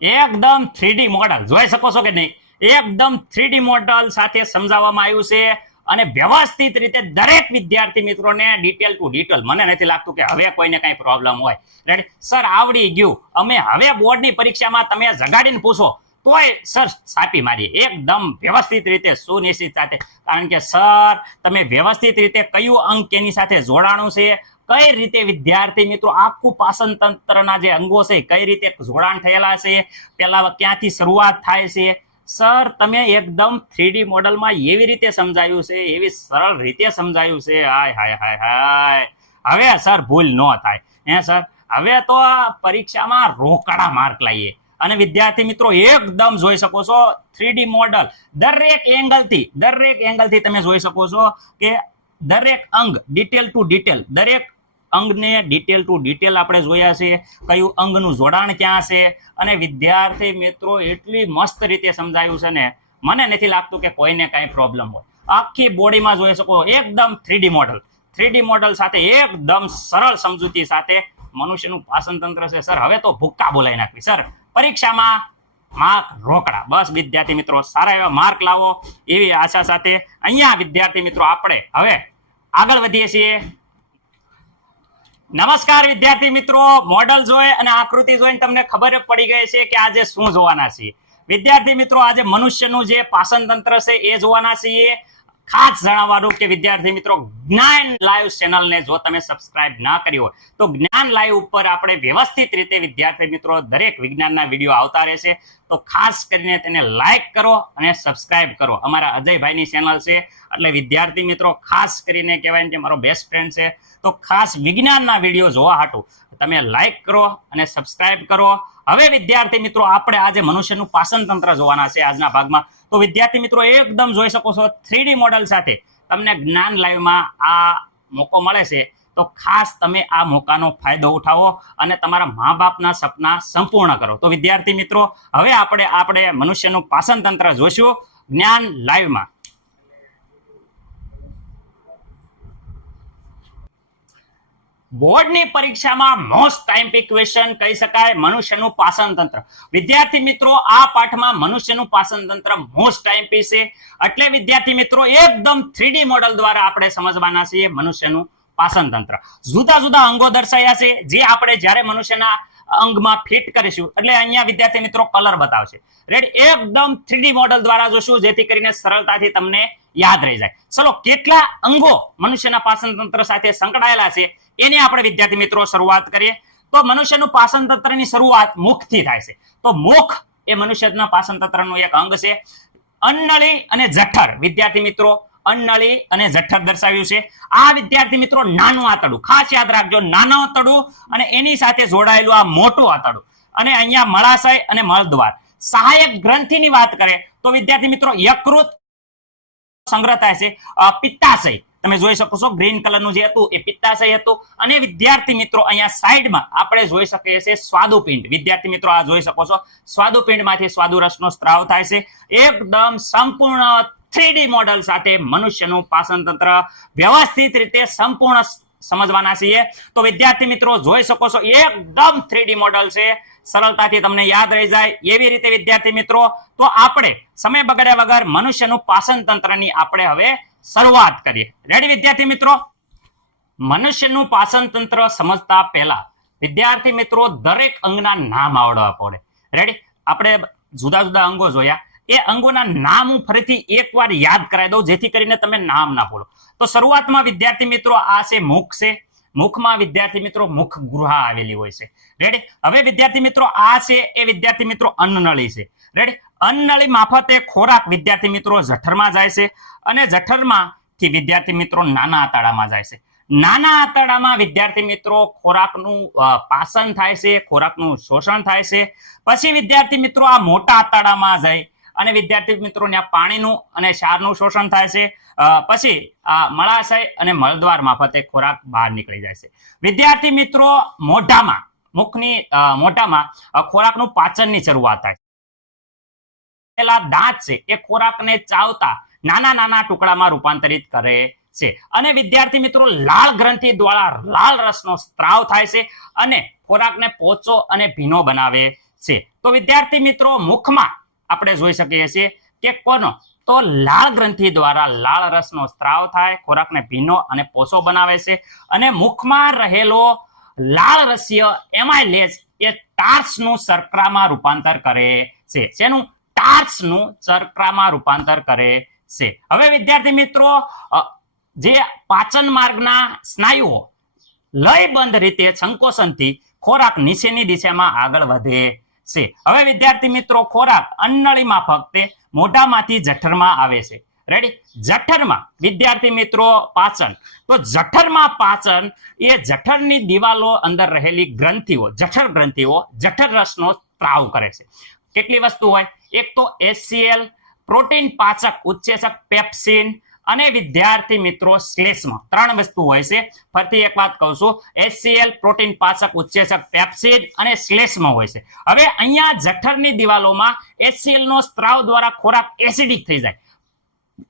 એકદમ 3D model જોઈ શકો છો કે નહીં? એકદમ 3D મોડલ સાથે સમજાવવામાં આવ્યું છે અને વ્યવસ્થિત રીતે દરેક વિદ્યાર્થી મિત્રોને ડિટેલ ટુ ડિટેલ. મને નથી લાગતું કે હવે કોઈને કઈ પ્રોબ્લેમ હોય. રેડી સર, આવડી ગયું. અમે હવે બોર્ડની પરીક્ષામાં તમે જગાડીને પૂછો તોય સર છાપી મારીએ એકદમ વ્યવસ્થિત રીતે, સુનિશ્ચિત સાથે. કારણ કે સર તમે વ્યવસ્થિત રીતે કયું અંક એની સાથે જોડાણું છે, કઈ રીતે વિદ્યાર્થી મિત્રો આખું પાચન તંત્રના જે અંગો છે કઈ રીતે જોડાણ થયેલા છે, પેલા ક્યાંથી શરૂઆત થાય છે. સર તમે એકદમ 3D મોડલમાં એવી રીતે સમજાયું છે, એવી સરળ રીતે સમજાયું છે. હાય હાય હાય હાય. હવે સર ભૂલ ન થાય હે સર. હવે તો પરીક્ષામાં રોકડા માર્ક લાવીએ અને વિદ્યાર્થી મિત્રો એકદમ જોઈ શકો છો 3D મોડલ દરેક એંગલથી તમે જોઈ શકો છો કે દરેક અંગ ડિટેલ ટુ ડિટેલ, દરેક અંગને ડિટેલ ટુ ડિટેલ આપણે જોયા છે, કયું અંગનું જોડાણ ક્યાં છે. અને વિદ્યાર્થી મિત્રો એટલી મસ્ત રીતે સમજાયું છે ને, મને નથી લાગતું કે કોઈને કાંઈ પ્રોબ્લેમ હોય. આખી બોડીમાં જોઈ શકો એકદમ 3D મોડલ સાથે એકદમ સરળ સમજૂતી સાથે મનુષ્યનું પાચન તંત્ર છે. સર હવે તો ભૂક્કા બોલાવી નાખવી. સર પરીક્ષામાં માર્ક રોકડા. બસ વિદ્યાર્થી મિત્રો સારા એવા માર્ક લાવો એવી આશા સાથે અહીંયા વિદ્યાર્થી મિત્રો આપણે હવે આગળ વધીએ છીએ. નમસ્કાર વિદ્યાર્થી મિત્રો, મોડલ જોઈ અને આકૃતિ જોઈને તમને ખબર પડી ગઈ છે કે આજે શું જોવાના છીએ. વિદ્યાર્થી મિત્રો આજે મનુષ્યનું જે પાચન તંત્ર છે એ જોવાના છીએ. ખાસ જણાવવાનું કે વિદ્યાર્થી મિત્રો જ્ઞાન લાઈવ ચેનલને જો તમે સબસ્ક્રાઇબ ના કરી હોય તો જ્ઞાન લાઈવ ઉપર આપણે વ્યવસ્થિત રીતે વિદ્યાર્થી મિત્રો દરેક વિજ્ઞાનના વિડીયો આવતા રહેશે. તો ખાસ કરીને તેને લાઈક કરો અને સબસ્ક્રાઇબ કરો. અમારા અજયભાઈની ચેનલ છે એટલે વિદ્યાર્થી મિત્રો ખાસ કરીને કહેવાય કે મારો બેસ્ટ ફ્રેન્ડ છે, તો ખાસ વિજ્ઞાનના વિડીયો જોવા હાટું તમે લાઈક કરો અને સબસ્ક્રાઇબ કરો. હવે વિદ્યાર્થી મિત્રો આપણે આજે મનુષ્યનું પાચન તંત્ર જોવાના છે આજના ભાગમાં. તો વિદ્યાર્થી મિત્રો એકદમ જોઈ શકો છો 3D મોડલ સાથે તમને જ્ઞાન લાઈવમાં આ મોકો મળે છે. તો ખાસ તમે આ મોકાનો ફાયદો ઉઠાવો અને તમારા મા બાપના સપના સંપૂર્ણ કરો. તો વિદ્યાર્થી મિત્રો હવે આપણે મનુષ્યનું પાચન તંત્ર જોઈશું જ્ઞાન લાઈવમાં. બોર્ડની પરીક્ષામાં મોસ્ટ ટાઈમ્પી ક્વેશ્ચન કહી શકાય મનુષ્યનું પાચન તંત્ર. વિદ્યાર્થી મિત્રો આ પાઠમાં મનુષ્યનું પાચન તંત્ર મોસ્ટ ટાઈમ્પી છે એટલે વિદ્યાર્થી મિત્રો એકદમ 3D મોડલ દ્વારા આપણે સમજવાના છીએ મનુષ્યનું પાચન તંત્ર. જુદા જુદા અંગો દર્શાવ્યા છે જે આપણે જ્યારે મનુષ્યના અંગમાં ફિટ કરીશું એટલે અહીંયા વિદ્યાર્થી મિત્રો કલર બતાવશે. રેડી એકદમ 3D મોડલ દ્વારા જોશું જેથી કરીને સરળતાથી તમને યાદ રહી જાય. ચલો કેટલા અંગો મનુષ્યના પાચન તંત્ર સાથે સંકળાયેલા છે એની આપણે વિદ્યાર્થી મિત્રો શરૂઆત કરીએ. તો મનુષ્યનું પાચન તંત્રની શરૂઆત મુખથી થાય છે. તો મુખ એ મનુષ્યના પાચન તંત્રનું એક અંગ છે. અન્નળી અને જઠર વિદ્યાર્થી મિત્રો અન્નળી અને જઠર દર્શાવ્યું છે. આ વિદ્યાર્થી મિત્રો નાનું આંતરડું, ખાસ યાદ રાખજો, નાનું આંતરડું અને એની સાથે જોડાયેલું આ મોટું આંતરડું અને અહીંયા મળાશય અને મળદ્વાર. સહાયક ગ્રંથિની વાત કરે તો વિદ્યાર્થી મિત્રો યકૃત સંગ્રહ થાય છે. પિત્તાશય તમે જોઈ શકો છો ગ્રીન કલરનું જે હતું એ પિત્તાશય હતું. અને વિદ્યાર્થી મિત્રો અહીંયા સાઈડમાં આપણે જોઈ શકીએ છીએ સ્વાદુપિંડ. વિદ્યાર્થી મિત્રો આ જોઈ શકો છો સ્વાદુપિંડમાંથી સ્વાદુરસનો સ્ત્રાવ થાય છે. એકદમ સંપૂર્ણ 3D મોડલ સાથે મનુષ્યનું પાચન તંત્ર વ્યવસ્થિત રીતે સંપૂર્ણ સમજવાના છીએ. તો વિદ્યાર્થી મિત્રો જોઈ શકો છો એકદમ 3D મોડલ છે, સરળતાથી તમને યાદ રહી જાય એવી રીતે વિદ્યાર્થી મિત્રો. તો આપણે સમય બગાડ્યા વગર મનુષ્યનું પાચન તંત્રની આપણે હવે શરૂઆત કરીએ. રેડી વિદ્યાર્થી મિત્રો? મનુષ્યનું પાચન તંત્ર સમજતા પહેલા વિદ્યાર્થી મિત્રો દરેક અંગના નામ આવડવા પડે. રેડી આપણે જુદા જુદા અંગો જોયા, એ અંગોના નામ હું ફરીથી એકવાર યાદ કરાવી દઉં જેથી કરીને તમે નામ ના ભૂલો. તો શરૂઆતમાં વિદ્યાર્થી મિત્રો આ છે મુખ છે. મુખમાં વિદ્યાર્થી મિત્રો મુખ ગૃહા આવેલી હોય છે. રેડી હવે વિદ્યાર્થી મિત્રો આ છે એ વિદ્યાર્થી મિત્રો અન્નનળી છે. રેડી અન્નનળી મારફતે ખોરાક વિદ્યાર્થી મિત્રો જઠરમાં જાય છે અને જઠરમાંથી વિદ્યાર્થી મિત્રો નાના આંતરડામાં જાય છે. નાના આંતરડામાં વિદ્યાર્થી મિત્રો ખોરાકનું પાચન થાય છે, ખોરાકનું શોષણ થાય છે. પછી વિદ્યાર્થી મિત્રો આ મોટા આંતરડામાં જાય અને વિદ્યાર્થી મિત્રો ત્યાં પાણીનું અને ક્ષારનું શોષણ થાય છે. પછી આ મળાશય અને મળદ્વાર મારફતે ખોરાક બહાર નીકળી જાય છે. વિદ્યાર્થી મિત્રો મોઢામાં ખોરાકનું પાચનની શરૂઆત થાય છે. દાંત છે એ ખોરાકને ચાવતા નાના નાના ટુકડામાં રૂપાંતરિત કરે છે અને વિદ્યાર્થી મિત્રો લાળ ગ્રંથિ દ્વારા લાળ રસનો સ્ત્રાવ થાય છે અને ખોરાકને પોચો અને ભીનો બનાવે છે. તો વિદ્યાર્થી મિત્રો મુખમાં આપણે જોઈ શકીએ છીએ કે કોનો તો લાળ ગ્રંથિ દ્વારા લાળ રસનો સ્ત્રાવ થાય, ખોરાકને ભીનો અને પોસો બનાવે છે અને મુખમાં રહેલો લાળ રસ્ય એમાઇલેજ એ ટાર્સનું શર્કરામાં રૂપાંતર કરે છે. શેનું? ટાર્સનું શર્કરામાં રૂપાંતર કરે છે. હવે વિદ્યાર્થી મિત્રો જે પાચન માર્ગના સ્નાયુઓ લયબંધ રીતે સંકોચનથી ખોરાક નીચેની દિશામાં આગળ વધે છે. હવે વિદ્યાર્થી મિત્રો ખોરાક અન્નળી માફક મોઢામાંથી જઠરમાં આવે છે. રેડી? જઠરમાં વિદ્યાર્થી મિત્રો પાચન. તો જઠરમાં પાચન એ જઠરની દિવાલો અંદર રહેલી ગ્રંથિઓ, જઠર ગ્રંથિઓ જઠર રસનો સ્ત્રાવ કરે છે. કેટલી વસ્તુ હોય? એક તો HCl, પ્રોટીન પાચક ઉત્સેચક પેપ્સિન અને વિદ્યાર્થી મિત્રો શ્લેષ્મ. 3 વસ્તુ હોય છે. ફરીથી એક વાત કહું છું, HCl, પ્રોટીન પાચક ઉત્સેચક પેપ્સિન અને શ્લેષ્મ હોય છે. હવે અહીંયા જઠરની દિવાલોમાં HCl નો સ્ત્રાવ દ્વારા ખોરાક એસિડિક થઈ જાય.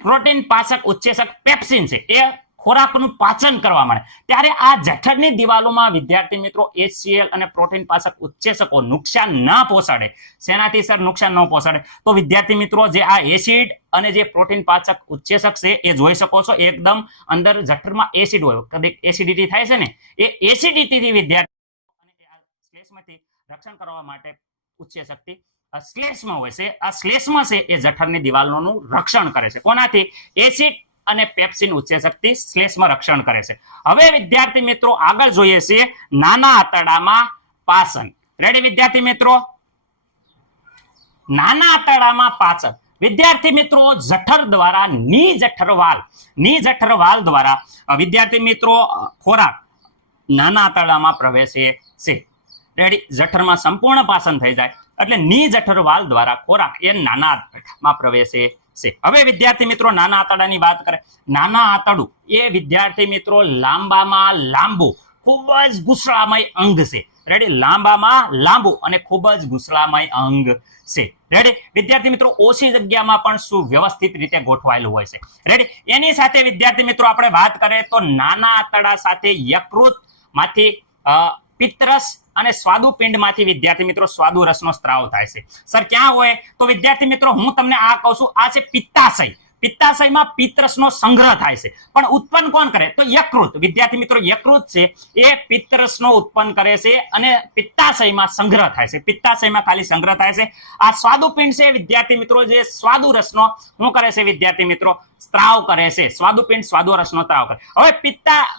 પ્રોટીન પાચક ઉત્સેચક પેપ્સિન છે એ ખોરાકનું પાચન કરવા મળે ત્યારે આ જઠરની દિવાલોમાં વિદ્યાર્થી મિત્રો HCl અને પ્રોટીન પાચક ઉત્સેચકો નુકસાન ના પહોંચાડે. શેનાથી સર નુકસાન ન પહોંચાડે? તો વિદ્યાર્થી મિત્રો જે આ એસિડ અને જે પ્રોટીન પાચક ઉત્સેચક છે એ જોઈ શકો છો એકદમ અંદર જઠરમાં એસિડ હોય, કદાચ એસિડિટી થાય છે ને, એ એસિડિટીથી વિદ્યાર્થી રક્ષણ કરવા માટે ઉત્સેચકથી શ્લેષ્મ હોય છે. આ શ્લેષ્મ છે એ જઠરની દિવાલોનું રક્ષણ કરે છે. કોનાથી? એસિડ અને પેપ્સિન ઉત્સેચકથી શ્લેષ્મ રક્ષણ કરે છે. હવે વિદ્યાર્થી મિત્રો આગળ જોઈએ છીએ નાના આંતરડામાં પાચન. રેડી વિદ્યાર્થી મિત્રો? નાના આંતરડામાં પાચન વિદ્યાર્થી મિત્રો જઠર દ્વારા ની જઠર વાલ દ્વારા વિદ્યાર્થી મિત્રો ખોરાક નાના આંતરડામાં પ્રવેશે છે. રેડી? જઠરમાં સંપૂર્ણ પાચન થઈ જાય એટલે ની જઠર વાલ દ્વારા ખોરાક એ નાના આંતરડામાં પ્રવેશે છે. હવે વિદ્યાર્થી મિત્રો નાના આંતરડાની વાત કરે. નાના આંતરડું એ વિદ્યાર્થી મિત્રો લાંબામાં લાંબુ ખૂબ જ ગુસળામય અંગ છે. રેડી? લાંબામાં લાંબુ અને ખૂબ જ ગુસળામય અંગ છે. રેડી? વિદ્યાર્થી મિત્રો ઓછી જગ્યામાં પણ સુવ્યવસ્થિત રીતે ગોઠવાયેલું હોય છે. રેડી? એની સાથે વિદ્યાર્થી મિત્રો આપણે વાત કરીએ તો નાના આંતરડા સાથે યકૃત માંથી પિત્તરસ અને સ્વાદુપિંડમાંથી વિદ્યાર્થી મિત્રો સ્વાદુ રસનો સ્ત્રાવ થાય છે. સર ક્યાં હોય? તો વિદ્યાર્થી મિત્રો હું તમને આ કહું છું, આ છે પિત્તાશય. પિત્તાશયમાં પિત્તરસનો સંગ્રહ થાય છે પણ ઉત્પન્ન કોણ કરે? તો યકૃત. વિદ્યાર્થી મિત્રો યકૃત છે એ પિત્તરસનો ઉત્પન્ન કરે છે અને પિત્તાશયમાં સંગ્રહ થાય છે. પિત્તાશયમાં ખાલી સંગ્રહ થાય છે. આ સ્વાદુપિંડ છે વિદ્યાર્થી મિત્રો જે સ્વાદુ રસનો શું કરે છે વિદ્યાર્થી મિત્રો? સ્ત્રાવ કરે છે. સ્વાદુપિંડ સ્વાદુ રસનો સ્ત્રાવ કરે. હવે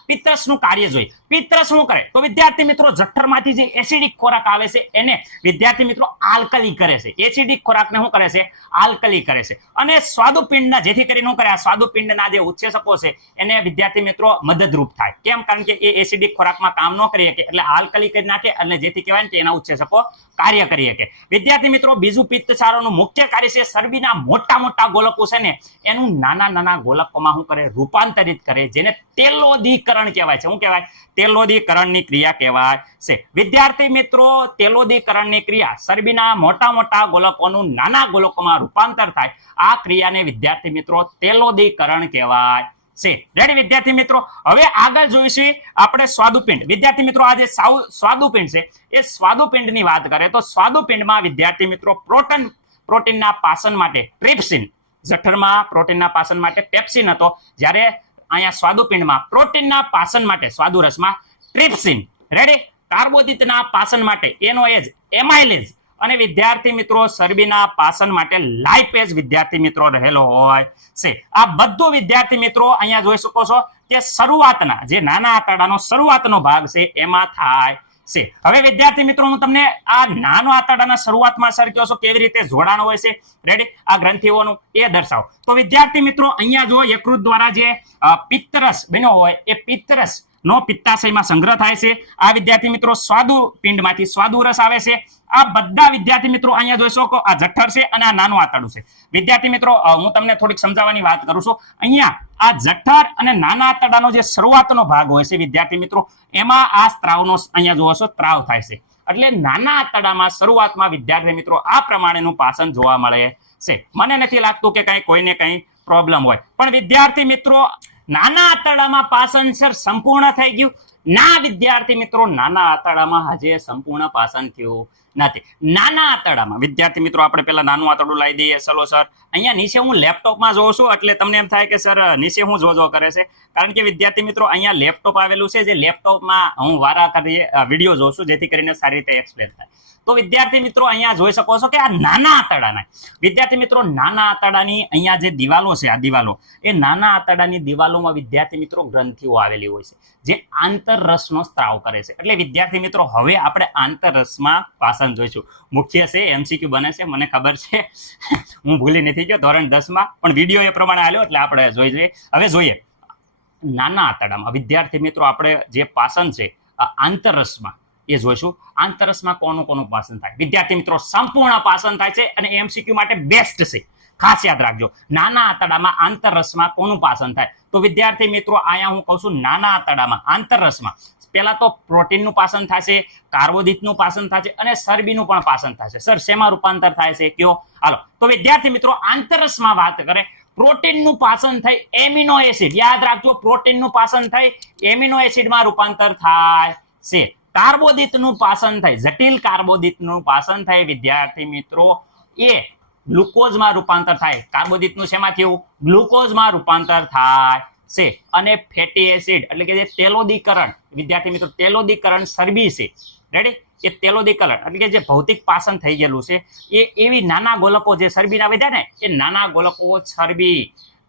પિત્તરસનું કાર્ય જોઈએ. પિત્તરસ શું કરે? તો વિદ્યાર્થી મિત્રો જઠરમાંથી જે એસિડિક ખોરાક આવે છે એને વિદ્યાર્થી મિત્રો આલ્કલી કરે છે. એસિડિક ખોરાકને શું કરે છે? આલ્કલી કરે છે. અને સ્વાદુપિંડના જેથી કરીને શું કરે? આ સ્વાદુપિંડના જે ઉત્સેચકો છે એને વિદ્યાર્થી મિત્રો મદદરૂપ થાય. કેમ? કારણ કે એ એસિડિક ખોરાકમાં કામ ન કરી શકે એટલે આલ્કલી કરી નાખે અને જેથી કહેવાય કે એના ઉત્સેચકો કાર્ય કરી શકે. વિદ્યાર્થી મિત્રો બીજું પિત્તક્ષારોનું મુખ્ય કાર્ય છે ચરબીના મોટા ગોલકો છે ને એનું નાના ગોલકોમાં શું કરે? રૂપાંતરિત કરે, જેને તેલોદીકરણ કહેવાય છે. શું કહેવાય? તેલોદીકરણની ક્રિયા કહેવાય છે. વિદ્યાર્થી મિત્રો તેલોદીકરણની ક્રિયા ચરબીના મોટા ગોલકોનું નાના ગોલકોમાં રૂપાંતર થાય આ ક્રિયાને વિદ્યાર્થી મિત્રો તેલોદીકરણ કહેવાય છે. રેડી વિદ્યાર્થી મિત્રો? હવે આગળ જોઈશું આપણે સ્વાદુપિંડ. વિદ્યાર્થી મિત્રો આ જે સ્વાદુપિંડ છે એ સ્વાદુપિંડની વાત કરે તો સ્વાદુપિંડમાં વિદ્યાર્થી મિત્રો પ્રોટીનના પાચન માટે ટ્રિપ્સિન, જઠરમાં પ્રોટીનના પાચન માટે પેપ્સિન હતો, જ્યારે અહીંયા સ્વાદુપિંડમાં પ્રોટીનના પાચન માટે સ્વાદુરસમાં ટ્રિપ્સિન. રેડી? કાર્બોદિતના પાચન માટે એનઓએચ, એમાઇલેજ અને વિદ્યાર્થી મિત્રો ચરબીના પાચન માટે લાઇપેજ વિદ્યાર્થી મિત્રો રહેલો હોય છે. આ બધું વિદ્યાર્થી મિત્રો અહીંયા જોઈ શકો છો કે શરૂઆતના જે નાના આંતરડાનો શરૂઆતનો ભાગ છે એમાં થાય છે. હવે વિદ્યાર્થી મિત્રો હું તમને આ નાનો આંતરડાના શરૂઆતમાં સર કહો છો કેવી રીતે જોડાણ હોય છે. રેડી? આ ગ્રંથિઓનું એ દર્શાવો. તો વિદ્યાર્થી મિત્રો અહીંયા જો યકૃત દ્વારા જે પિત્તરસ બન્યો હોય એ પિત્તરસ નો પિત્તાશયમાં સંગ્રહ થાય છે. આ વિદ્યાર્થી મિત્રો સ્વાદુપિંડમાંથી સ્વાદુરસ આવે છે. આ બધા વિદ્યાર્થી મિત્રો અહીંયા જોઈ શકો આ જઠર છે અને આ નાનું આંતરડું છે. વિદ્યાર્થી મિત્રો હું તમને થોડીક સમજાવવાની વાત કરું છું. અહીંયા આ જઠર અને નાના આંતરડાનો જે શરૂઆતનો ભાગ હોય છે વિદ્યાર્થી મિત્રો એમાં આ સ્ત્રાવનો અહીંયા જોવો છો સ્ત્રાવ થાય છે. એટલે નાના આંતરડામાં શરૂઆતમાં વિદ્યાર્થી મિત્રો આ પ્રમાણેનું પાચન જોવા મળે છે. મને નથી લાગતું કે કોઈને કંઈ પ્રોબ્લેમ હોય. પણ વિદ્યાર્થી મિત્રો નાના આંતરડામાં પાચન સર સંપૂર્ણ થઈ ગયું. ના વિદ્યાર્થી મિત્રો, નાના આંતરડામાં હજી સંપૂર્ણ પાચન થયું નથી. નાના આંતરડામાં વિદ્યાર્થી મિત્રો આપણે પેલા નાનું આંતરડું લાવી દઈએ. ચલો સર, અહીંયા નીચે હું લેપટોપમાં જોઉં છું એટલે તમને એમ થાય કે સર નીચે હું જો કરે છે, કારણ કે વિદ્યાર્થી મિત્રો અહીંયા લેપટોપ આવેલું છે, જે લેપટોપમાં હું વારા કરીએ વિડીયો જોઉં છું જેથી કરીને સારી રીતે એક્સપ્લેન થાય. તો વિદ્યાર્થી મિત્રો અહીંયા જોઈ શકો છો કે આ નાના આંતરડાના વિદ્યાર્થી મિત્રો, નાના આંતરડાની અહીંયા જે દિવાલો છે, આ દિવાલો, એ નાના આંતરડાની દિવાલોમાં વિદ્યાર્થી મિત્રો ગ્રંથિઓ આવેલી હોય છે, જે આંતરરસનો સ્ત્રાવ કરે છે. એટલે વિદ્યાર્થી મિત્રો હવે આપણે આંતરરસમાં પાચન જોઈશું. મુખ્ય છે, MCQ બને છે, મને ખબર છે, હું ભૂલી નથી ગયો ધોરણ 10માં, પણ વિડીયો એ પ્રમાણે આવ્યો એટલે આપણે જોઈ જોઈએ. હવે જોઈએ નાના આંતરડામાં વિદ્યાર્થી મિત્રો આપણે જે પાચન છે આંતરરસમાં એ જોઈશું. આંતરરસમાં કોનું પાચન થાય વિદ્યાર્થી મિત્રો? સંપૂર્ણ પાચન થાય છે અને MCQ માટે બેસ્ટ છે, ખાસ યાદ રાખજો. નાના આંતરડામાં આંતરરસમાં કોનું પાચન થાય? તો વિદ્યાર્થી મિત્રો અહીંયા હું કહું છું નાના આંતરડામાં આંતરરસમાં પહેલા તો પ્રોટીનનું પાચન થશે, કાર્બોદિતનું પાચન થશે અને ચરબીનું પણ પાચન થશે. સર શેમાં રૂપાંતર થાય છે કયો? હાલો, તો વિદ્યાર્થી મિત્રો આંતરરસમાં વાત કરે, પ્રોટીનનું પાચન થઈ એમિનો એસિડ, યાદ રાખજો, પ્રોટીનનું પાચન થઈ એમિનો એસિડમાં રૂપાંતર થાય છે. કાર્બોદિતનું પાચન થાય, જટિલ કાર્બોદિતનું પાચન થાય વિદ્યાર્થી મિત્રો, એ ગ્લુકોઝમાં રૂપાંતર થાય. કાર્બોદિતનું શેમાં થયું? ગ્લુકોઝમાં રૂપાંતર થાય છે. અને ફેટી એસિડ એટલે કે જે તેલોદીકરણ વિદ્યાર્થી મિત્રો, તેલોદીકરણ ચરબી છે, રેડી, એ તેલોદીકરણ એટલે કે જે ભૌતિક પાચન થઈ ગયેલું છે, એ એવી નાના ગોલકો જે ચરબીના વધ્યા ને, એ નાના ગોલકો ચરબી,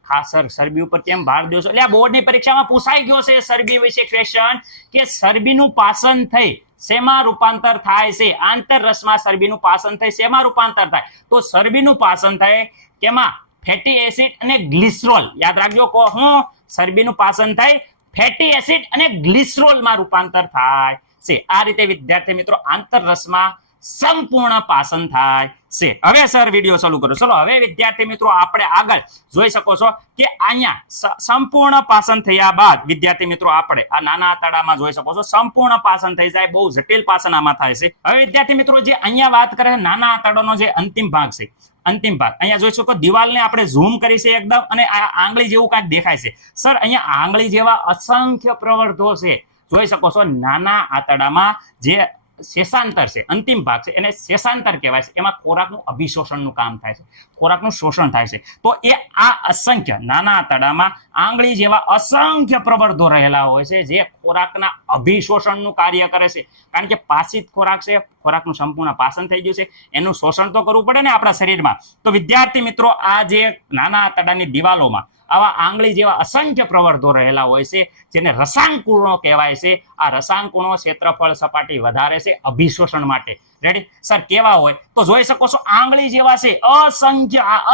ખાસ સર ચરબી ઉપર કેમ ભાર દો છો? એટલે આ બોર્ડની પરીક્ષામાં પૂછાઈ ગયો છે ચરબી વિશે ક્વેશ્ચન, કે ચરબીનું પાચન થઈ શેમાં રૂપાંતર થાય છે? આંતરરસમાં ચરબીનું પાચન થઈ શેમાં રૂપાંતર થાય? તો ચરબીનું પાચન થાય કેમાં? ફેટી એસિડ અને ગ્લિસરોલ, યાદ રાખજો. હું ચરબીનું પાચન થાય ફેટી એસિડ અને ગ્લિસરોલમાં રૂપાંતર થાય છે. આ રીતે વિદ્યાર્થી મિત્રો આંતરરસમાં સંપૂર્ણ પાચન થાય છે. હવે સર વિડીયો ચાલુ કરો. ચલો હવે વિદ્યાર્થી મિત્રો આપણે આગળ જોઈ શકો છો કે અહીંયા સંપૂર્ણ પાચન થયા બાદ વિદ્યાર્થી મિત્રો આપણે આ નાના આંતરડામાં જોઈ શકો છો સંપૂર્ણ પાચન થઈ જાય, બહુ જટિલ પાચન આમાં થાય છે. હવે વિદ્યાર્થી મિત્રો જે અહીંયા વાત કરે નાના આંતરડાનો જે અંતિમ ભાગ છે, અંતિમ ભાગ અહીંયા જોઈ શકો, દિવાલને આપણે ઝૂમ કરી છે એકદમ, અને આ આંગળી જેવું કાંઈક દેખાય છે. સર અહીંયા આંગળી જેવા અસંખ્ય પ્રવર્ધો છે, જોઈ શકો છો. નાના આંતરડામાં જે શેષાંતર છે, અંતિમ ભાગ છે, એને શેષાંતર કહેવાય છે. એમાં ખોરાકનું અભિશોષણનું કામ થાય છે, ખોરાકનું શોષણ થાય છે. તો એ આ અસંખ્ય નાના આંતરડામાં આંગળી જેવા અસંખ્ય પ્રવર્ધો રહેલા હોય છે, જે ખોરાકના અભિશોષણનું કાર્ય કરે છે. કારણ કે પાચિત ખોરાક છે, ખોરાકનું સંપૂર્ણ પાચન થઈ ગયું છે, એનું શોષણ તો કરવું પડે ને આપણા શરીરમાં. તો વિદ્યાર્થી મિત્રો આ જે નાના આંતરડાની દિવાલોમાં આવા આંગળી જેવા અસંખ્ય પ્રવર્ધો રહેલા હોય છે, જેને રસાંકુણો કહેવાય છે. આ રસાંકુણો ક્ષેત્રફળ સપાટી વધારે છે અભિશોષણ માટે. Ready sir? કેવા હોય તો જોઈ શકો છો, આંગળી જેવા છે,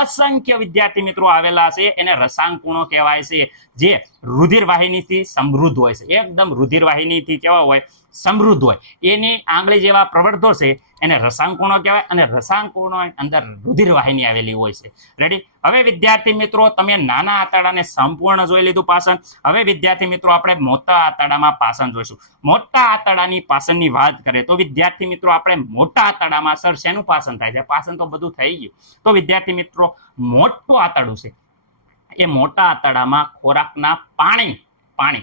અસંખ્ય વિદ્યાર્થી મિત્રો આવેલા છે, એને રસાંકુણો કહેવાય છે, જે રુધિર વાહિનીથી સમૃદ્ધ હોય છે, એકદમ રુધિર વાહિનીથી કેવા હોય? સમૃદ્ધ હોય. એની આંગળી જેવા પ્રવર્ધો છે એને રસાંકુણો કહેવાય, અને રસાંકુણો અંદર રુધિર વાહિની આવેલી હોય છે. રેડી? હવે વિદ્યાર્થી મિત્રો તમે નાના આંતરડાને સંપૂર્ણ જોઈ લીધું પાચન. હવે વિદ્યાર્થી મિત્રો આપણે મોટા આંતરડામાં પાચન જોઈશું. મોટા આંતરડાની પાચનની વાત કરીએ તો વિદ્યાર્થી મિત્રો આપણે મોટા આંતરડામાં સર શેનું પાચન થાય છે? પાચન તો બધું થઈ ગયું. તો વિદ્યાર્થી મિત્રો મોટું આંતરડું છે, એ મોટા આંતરડામાં ખોરાકના પાણી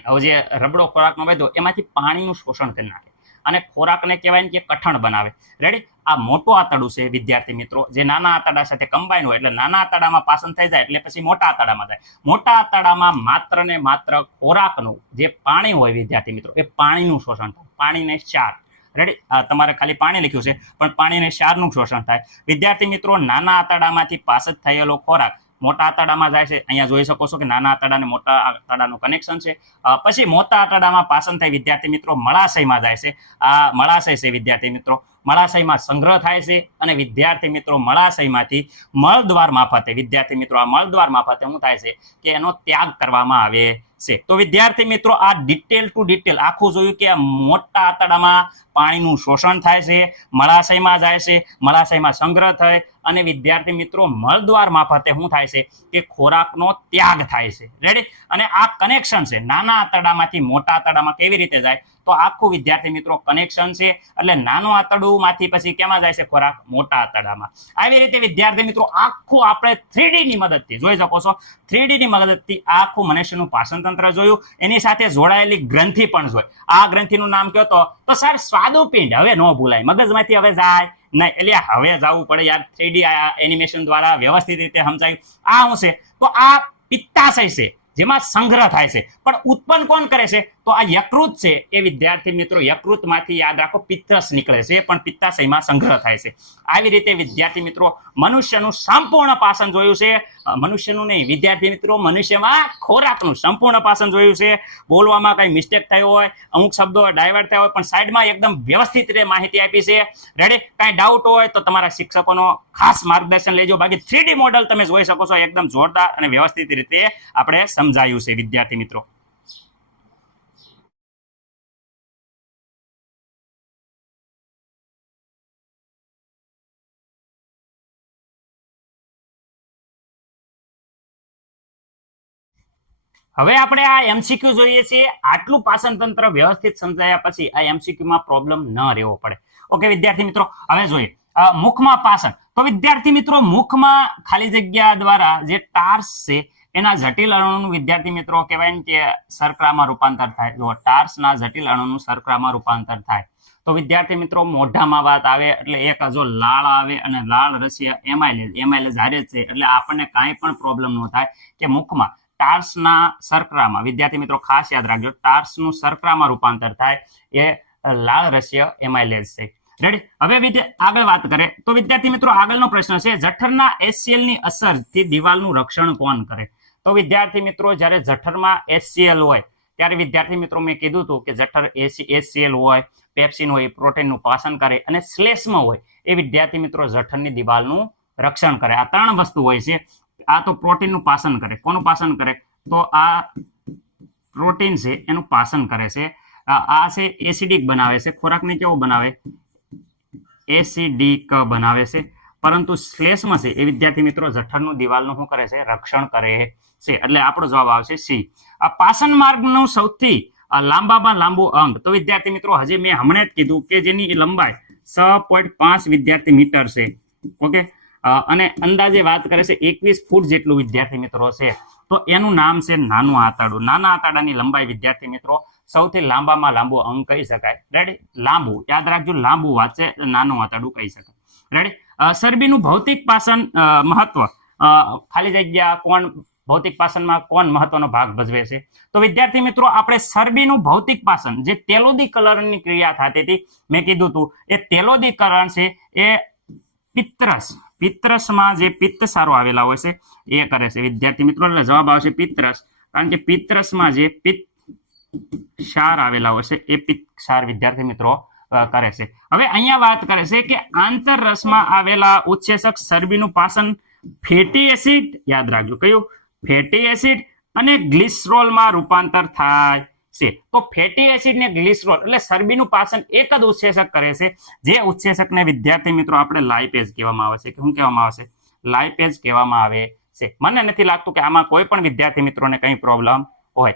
હવે જે રબડો ખોરાકનો વધ્યો એમાંથી પાણીનું શોષણ કરી નાખે અને ખોરાકને કહેવાય કે કઠણ બનાવે. રેડી? આ મોટું આંતરડું છે વિદ્યાર્થી મિત્રો, જે નાના આંતરડા સાથે કમ્બાઈન હોય એટલે નાના આંતરડામાં પાચન થઈ જાય એટલે પછી મોટા આંતરડામાં થાય. મોટા આંતરડામાં માત્ર ને માત્ર ખોરાકનું જે પાણી હોય વિદ્યાર્થી મિત્રો, એ પાણીનું શોષણ થાય. પાણીને ક્ષાર, રેડી? તમારે ખાલી પાણી લખ્યું છે, પણ પાણીને ક્ષારનું શોષણ થાય. વિદ્યાર્થી મિત્રો નાના આંતરડામાંથી પાચન થયેલો ખોરાક મોટા આંતરડામાં જાય છે. અહીંયા જોઈ શકો છો કે નાના આંતરડા અને મોટા આંતરડાનું કનેક્શન છે. પછી મોટા આંતરડામાં પાચન થઈ વિદ્યાર્થી મિત્રો મળાશયમાં જાય છે. આ મળાશય છે વિદ્યાર્થી મિત્રો, મળાશયમાં સંગ્રહ થાય છે, અને વિદ્યાર્થી મિત્રો મળાશયમાંથી મળદ્વાર મારફતે વિદ્યાર્થી મિત્રો આ મળદ્વાર મારફતે શું થાય છે કે એનો ત્યાગ કરવામાં આવે છે. તો વિદ્યાર્થી મિત્રો આ ડિટેલ ટુ ડિટેલ આખું જોયું કે મોટા આંતરડામાં પાણીનું શોષણ થાય છે, મળાશયમાં જાય છે, મળાશયમાં સંગ્રહ થાય, અને વિદ્યાર્થી મિત્રો મળદ્વાર મારફતે શું થાય છે કે ખોરાકનો ત્યાગ થાય છે. રેડી? અને આ કનેક્શન છે નાના આંતરડામાંથી મોટા આંતરડામાં કેવી રીતે જાય? તો આખું વિદ્યાર્થી મિત્રો કનેક્શન છે. એટલે નાનું આંતરડું માંથી પછી કેમાં જાય છે ખોરાક? મોટા આંતરડામાં. આવી રીતે વિદ્યાર્થી મિત્રો આખું આપણે 3D ની મદદથી જોઈ શકો છો. 3D ની મદદથી આખું મનુષ્યનું પાચન તંત્ર તંત્ર જોયું, એની સાથે જોડાયેલી ગ્રંથિ પણ જોઈ. આ ગ્રંથિનું નામ કયો તો સર સ્વાદુપિંડ. હવે નો ભૂલાય, મગજમાંથી હવે જાય નહીં, એટલે હવે જવું પડે યાર. 3D એનિમેશન દ્વારા વ્યવસ્થિત રીતે સમજાયું. આ શું છે તો આ પિત્તાશય છે, જેમાં સંગ્રહ થાય છે. પણ ઉત્પન્ન કોણ કરે છે તો આ યકૃત છે. એ વિદ્યાર્થી મિત્રો યકૃતમાંથી યાદ રાખો પિત્તરસ નીકળે છે, પણ પિત્તાશયમાં સંગ્રહ થાય છે. આવી રીતે વિદ્યાર્થી મિત્રો મનુષ્યનું સંપૂર્ણ પાચન જોયું છે. મનુષ્યનું નહીં વિદ્યાર્થી મિત્રો, મનુષ્યમાં ખોરાકનું સંપૂર્ણ પાચન જોયું છે. બોલવામાં કઈ મિસ્ટેક થયો હોય, અમુક શબ્દો ડાયવર્ટ થયા હોય, પણ સાઈડમાં એકદમ વ્યવસ્થિત રીતે માહિતી આપી છે. રેડી? કઈ ડાઉટ હોય તો તમારા શિક્ષકોનો ખાસ માર્ગદર્શન લેજો. બાકી 3D મોડલ તમે જોઈ શકો છો, એકદમ જોરદાર અને વ્યવસ્થિત રીતે આપણે સમજાયું છે વિદ્યાર્થી મિત્રો. હવે આપણે આ એમસીક્યુ જોઈએ છીએ. આટલું પાચન તંત્ર વ્યવસ્થિત સમજાયા પછી આ એમસીક્યુ માં પ્રોબ્લેમ ન રહેવો પડે. ઓકે વિદ્યાર્થી મિત્રો, હવે જોઈએ મુખમાં પાચન. તો વિદ્યાર્થી મિત્રો મુખમાં ખાલી જગ્યા દ્વારા જે ટાર્સ છે એના જટિલ અણુનું વિદ્યાર્થી મિત્રો કહેવાય કે શર્કરામાં રૂપાંતર થાય. જો ટાર્સના જટિલ અણુનું શર્કરામાં રૂપાંતર થાય તો વિદ્યાર્થી મિત્રો મોઢામાં વાત આવે એટલે એક જો લાળ આવે અને લાળ રસીય એમાઇલેજ હારે છે, એટલે આપણને કાંઈ પણ પ્રોબ્લેમ ન થાય કે મુખમાં ટાર્સના શર્કરામાં, વિદ્યાર્થી મિત્રો ખાસ યાદ રાખજો, ટાર્સનું શર્કરામાં રૂપાંતર થાય એ લાળ રસીય એમાઇલેજ છે. રેડી? હવે આગળ વાત કરે તો વિદ્યાર્થી મિત્રો આગળનો પ્રશ્ન છે, જઠરના HCl ની અસરથી દિવાલનું રક્ષણ કોણ કરે? તો વિદ્યાર્થી મિત્રો જ્યારે જઠરમાં HCl હોય ત્યારે વિદ્યાર્થી મિત્રો મેં કીધું હતું કે જઠર HCl હોય, પેપ્સિન હોય, પ્રોટીનનું પાચન કરે, અને શ્લેષ્મ હોય એ વિદ્યાર્થી મિત્રો જઠરની દિવાલનું રક્ષણ કરે. આ ત્રણ વસ્તુ હોય છે. આ તો પ્રોટીનનું પાચન કરે. કોનું પાચન કરે? તો આ પ્રોટીન છે એનું પાચન કરે છે. આ છે એસિડિક બનાવે છે, ખોરાકને કેવો બનાવે? એસિડિક બનાવે છે. પરંતુ શ્લેષ્મ છે એ વિદ્યાર્થી મિત્રો જઠરનું દિવાલનું શું કરે છે? રક્ષણ કરે છે. એટલે આપણો જવાબ આવશે સી. આ પાચન માર્ગનું સૌથી લાંબામાં લાંબુ અંગ તો વિદ્યાર્થી મિત્રો હજી મેં હમણાં જ કીધું કે જેની લંબાઈ 6.5 વિદ્યાર્થી મીટર છે. ઓકે, અને અંદાજે વાત કરે છે 21 ફૂટ જેટલું વિદ્યાર્થી મિત્રો છે. તો એનું નામ છે નાનું આંતરડું. નાના આંતરડાની લંબાઈ વિદ્યાર્થી મિત્રો સૌથી લાંબામાં લાંબુ અંગ કહી શકાય. રેડી? લાંબુ યાદ રાખજો, લાંબુ વાત છે, નાનું આંતરડું કહી શકાય. રેડી? ચરબીનું ભૌતિક પાચન મહત્વ, ખાલી જગ્યા કોણ ભૌતિક પાચનમાં કોણ મહત્વનો ભાગ ભજવે છે? તો વિદ્યાર્થી મિત્રો આપણે ચરબીનું ભૌતિક પાચન, જે તેલોદીકરણની ક્રિયા થતી હતી મેં કીધું હતું, એ તેલોદીકરણ છે એ પિત્તરસમાં જે પિત્તસારો આવેલા હોય છે એ કરે છે વિદ્યાર્થી મિત્રો. એટલે જવાબ આવશે પિત્તરસ, કારણ કે પિત્તરસમાં જે પિત્ત ક્ષાર આવેલા હોય છે એ પિત્ત ક્ષાર વિદ્યાર્થી મિત્રો કરે છે. હવે અહીંયા વાત કરે છે કે આંતરરસમાં આવેલા ઉત્સેચક ચરબીનું પાચન ફેટી એસિડ, યાદ રાખજો કયું? ફેટી એસિડ અને ગ્લિસરોલમાં રૂપાંતર થાય છે. તો ફેટી એસિડ ને ગ્લિસરોલ એટલે ચરબીનું પાચન એક જ ઉત્સેચક કરે છે, જે ઉત્સેચકને વિદ્યાર્થી મિત્રો આપણે લાઇપેઝ કહેવામાં આવે છે. કે શું કહેવામાં આવે છે? લાઇપેઝ કહેવામાં આવે છે. મને નથી લાગતું કે આમાં કોઈ પણ વિદ્યાર્થી મિત્રોને કંઈ પ્રોબ્લેમ હોય.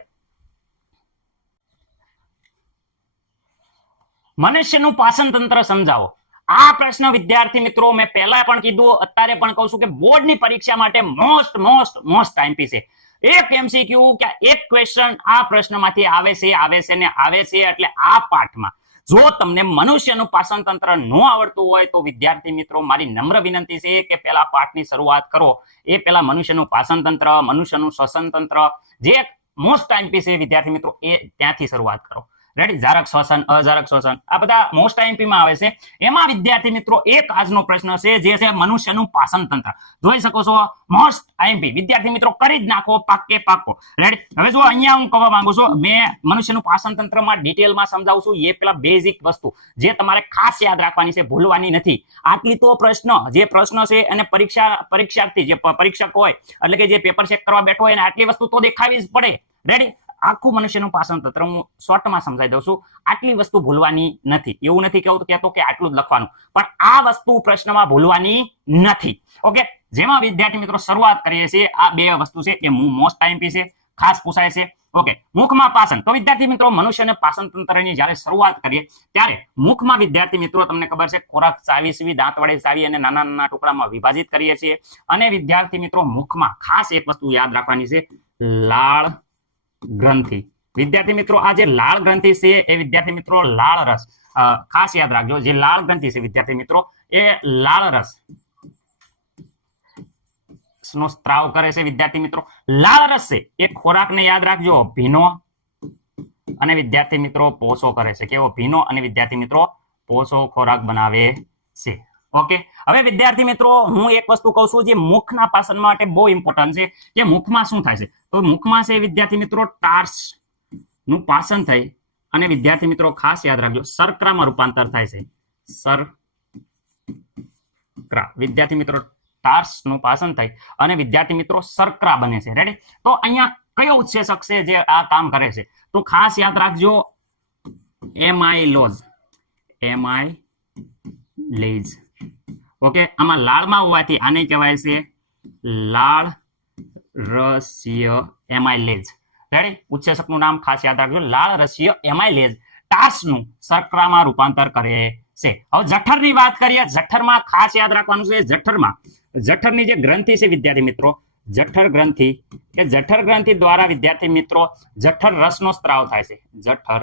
મનુષ્યનું પાચન તંત્ર સમજાવો. આ પ્રશ્ન વિદ્યાર્થી મિત્રો મેં પહેલા પણ કીધું, અત્યારે પણ કહું છું કે બોર્ડની પરીક્ષા માટે મોસ્ટ ટાઈમપી છે. એક MCQ કે એક ક્વેશ્ચન આ પ્રશ્નમાંથી આવે છે. એટલે આ પાઠમાં જો તમને મનુષ્યનું પાચન તંત્ર ન આવડતું હોય તો વિદ્યાર્થી મિત્રો મારી નમ્ર વિનંતી છે કે પહેલા પાઠની શરૂઆત કરો. એ પહેલા મનુષ્યનું પાચન તંત્ર, મનુષ્યનું શ્વસન તંત્ર, જે મોસ્ટ ટાઈમપી છે વિદ્યાર્થી મિત્રો, એ ત્યાંથી શરૂઆત કરો. રેડી? જારક શ્વસન, અજારક શ્વસન, આ બધા મોસ્ટ ટાઈમપીમાં આવે છે. એમાં વિદ્યાર્થી મિત્રો એક આજનો પ્રશ્ન છે જે છે મનુષ્યનું પાચન તંત્ર. જોઈ શકો છો મોસ્ટ ટાઈમપી વિદ્યાર્થી મિત્રો, કરી જ નાખો, પાકો. રેડી? હવે જો અહીંયા હું કહેવા માંગુ છું, મેં મનુષ્યનું પાચન તંત્રમાં ડિટેલમાં સમજાવું છું. એ પેલા બેઝિક વસ્તુ જે તમારે ખાસ યાદ રાખવાની છે, ભૂલવાની નથી. આટલી તો પ્રશ્ન છે અને પરીક્ષાર્થી જે પરીક્ષક હોય એટલે કે જે પેપર ચેક કરવા બેઠો હોય એને આટલી વસ્તુ તો દેખાવી જ પડે. રેડી? આખું મનુષ્યનું પાચન તંત્ર હું શોર્ટમાં સમજાવી દઉં છું. આટલી વસ્તુ ભૂલવાની નથી. એવું નથી કહેતો કે આટલું જ લખવાનું, પણ આ વસ્તુ પ્રશ્નમાં ભૂલવાની નથી. ઓકે, જેમાં વિદ્યાર્થી મિત્રો શરૂઆત કરીએ છીએ, આ બે વસ્તુ છે એ મોસ્ટ ટાઈમપી છે, ખાસ પૂછાય છે. ઓકે, મુખમાં પાચન. તો વિદ્યાર્થી મિત્રો મનુષ્યને પાચન તંત્રની જ્યારે શરૂઆત કરીએ ત્યારે મુખમાં વિદ્યાર્થી મિત્રો તમને ખબર છે ખોરાક ચાવી દાંત વડે ચાવી અને નાના ટુકડામાં વિભાજિત કરીએ છીએ. અને વિદ્યાર્થી મિત્રો મુખમાં ખાસ એક વસ્તુ યાદ રાખવાની છે, લાળ ગ્રંથિ. વિદ્યાર્થી મિત્રો આ જે લાળ ગ્રંથિ છે એ વિદ્યાર્થી મિત્રો લાળ રસ, ખાસ યાદ રાખજો, જે લાળ ગ્રંથિ છે વિદ્યાર્થી મિત્રો એ લાળ રસ નો સ્ત્રાવ કરે છે. વિદ્યાર્થી મિત્રો લાળ રસ છે એ ખોરાકને યાદ રાખજો ભીનો અને વિદ્યાર્થી મિત્રો પોષો કરે છે. કેવો? ભીનો અને વિદ્યાર્થી મિત્રો પોષો ખોરાક બનાવે છે. ઓકે, હવે વિદ્યાર્થી મિત્રો હું એક વસ્તુ કહું છું જે મુખના પાચન માટે બહુ ઇમ્પોર્ટન્ટ છે કે મુખમાં શું થાય છે. તો મુખમાં છે વિદ્યાર્થી મિત્રો ટાર્સ નું પાચન થઈ અને વિદ્યાર્થી મિત્રો ખાસ યાદ રાખજો શર્કરામાં રૂપાંતર થાય છે. શર્કરા, વિદ્યાર્થી મિત્રો ટાર્સ નું પાચન થાય અને વિદ્યાર્થી મિત્રો શર્કરા બને છે. રેડી? તો અહીંયા કયો ઉત્સેચક છે જે આ કામ કરે છે? તો ખાસ યાદ રાખજો એમાઇલોઝ. એમાઇલેઝ. ઓકે, આમાં લાળમાં હોવાથી આને કહેવાય છે લાળ રસીય એમાઇલેઝ. રેડી? ઉત્સેચકનું નામ ખાસ યાદ રાખજો લાળ રસીય એમાઇલેઝ ટાર્સનું શર્કરામાં રૂપાંતર કરે છે. હવે જઠરની વાત કરીએ. જઠરમાં ખાસ યાદ રાખવાનું છે જઠરની જે ગ્રંથિ છે વિદ્યાર્થી મિત્રો, જઠર ગ્રંથિ, કે જઠર ગ્રંથિ દ્વારા વિદ્યાર્થી મિત્રો જઠર રસનો સ્ત્રાવ થાય છે. જઠર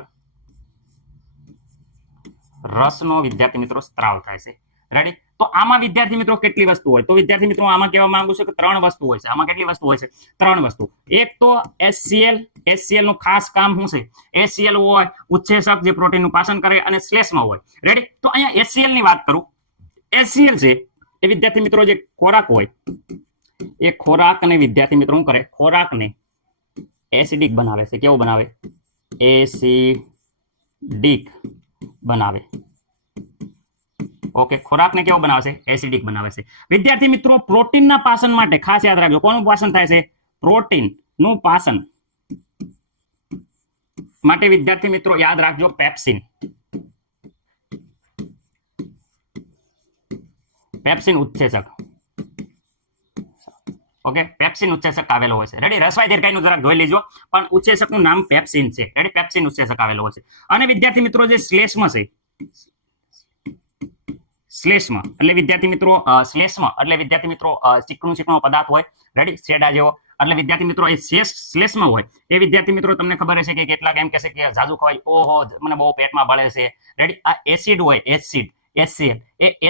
રસનો વિદ્યાર્થી મિત્રો સ્ત્રાવ થાય છે. રેડી? તો આમાં વિદ્યાર્થી મિત્રો કેટલી વસ્તુ હોય? તો વિદ્યાર્થી મિત્રો આમાં કહેવા માંગુ છું કે 3 વસ્તુ હોય છે. આમાં કેટલી વસ્તુ હોય છે? 3 વસ્તુ. એક તો HCl. HCl નું ખાસ કામ શું છે? HCl હોય ઉત્સેચક જે પ્રોટીનનું પાચન કરે અને શ્લેષ્મા હોય. રેડી? તો અહીંયા HCl ની વાત કરું. HCl છે એ વિદ્યાર્થી મિત્રો જે ખોરાક હોય એ ખોરાકને વિદ્યાર્થી મિત્રો શું કરે? ખોરાકને એસિડિક બનાવે છે. કેવું બનાવે? એસિડિક બનાવે. ઓકે, ખોરાકને કેવો બનાવે છે? એસિડિક બનાવે છે. વિદ્યાર્થી મિત્રો પ્રોટીનના પાચન માટે ખાસ યાદ રાખજો કોનું પાચન થાય છે? પ્રોટીનનું પાચન માટે વિદ્યાર્થી મિત્રો યાદ રાખજો પેપ્સિન. પેપ્સિન ઉત્સેચક. ઓકે, પેપ્સિન ઉત્સેચક આવેલો હોય છે. રેડી? રસવાઈ દીર્ઘાઈનું જરાક જોઈ લેજો, પણ ઉત્સેચકનું નામ પેપ્સિન છે. રેડી? પેપ્સિન ઉત્સેચક આવેલો હોય છે. અને વિદ્યાર્થી મિત્રો જે શ્લેષ્મ છે, શ્લેષ્મ એટલે વિદ્યાર્થી મિત્રો ચીકણો પદાર્થ હોય. રેડી? શેડા જેવો. એટલે વિદ્યાર્થી મિત્રો એ શ્લેષ્મ હોય એ વિદ્યાર્થી મિત્રો તમને ખબર હશે કે કેટલાક એમ કહેશે કે જાજુ ખવાય, ઓહો મને બહુ પેટમાં બળે છે. રેડી? આ એસિડ હોય, HCl. એ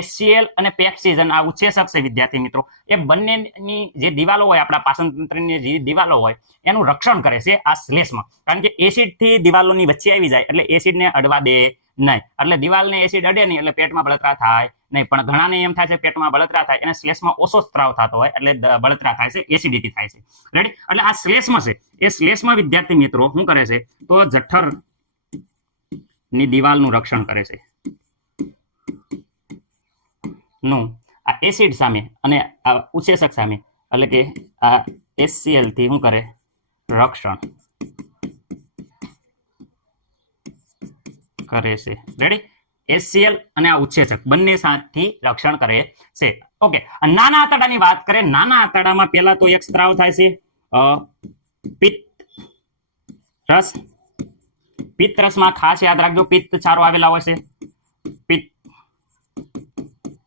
HCl અને પેપ્સિન આ ઉત્સેચક છે વિદ્યાર્થી મિત્રો એ બંનેની જે દિવાલો હોય આપણા પાચન તંત્રની જે દિવાલો હોય એનું રક્ષણ કરે છે આ શ્લેષ્મ. કારણ કે એસિડ થી દિવાલોની વચ્ચે આવી જાય એટલે એસિડને અડવા દે નહીં. એટલે દિવાલને એસિડ અડે નહીં એટલે પેટમાં બળતરા થાય નહીં. પણ ઘણાને એમ થાય છે પેટમાં બળતરા થાય એને શ્લેષ્મમાં ઓછો સ્ત્રાવ થતો હોય એટલે બળતરા થાય છે, એસિડિટી થાય છે. રેડી? એટલે આ શ્લેષ્મ છે એ શ્લેષ્મ વિદ્યાર્થી મિત્રો શું કરે છે? તો જઠરની દિવાલનું રક્ષણ કરે છે નું આ એસિડ સામે અને આ ઉત્સેચક સામે. એટલે કે આ HCl થી શું કરે? રક્ષણ કરે છે. રેડી? HCl અને આ ઉત્સેચક બંને સાથે રક્ષણ કરે છે. ઓકે, નાના આંતરડાની વાત કરીએ. નાના આંતરડામાં પહેલા તો એક સ્ત્રાવ થાય છે પિત્ત રસ. પિત્ત રસમાં ખાસ યાદ રાખજો પિત્ત ક્ષારો આવેલા હોય છે. પિત્ત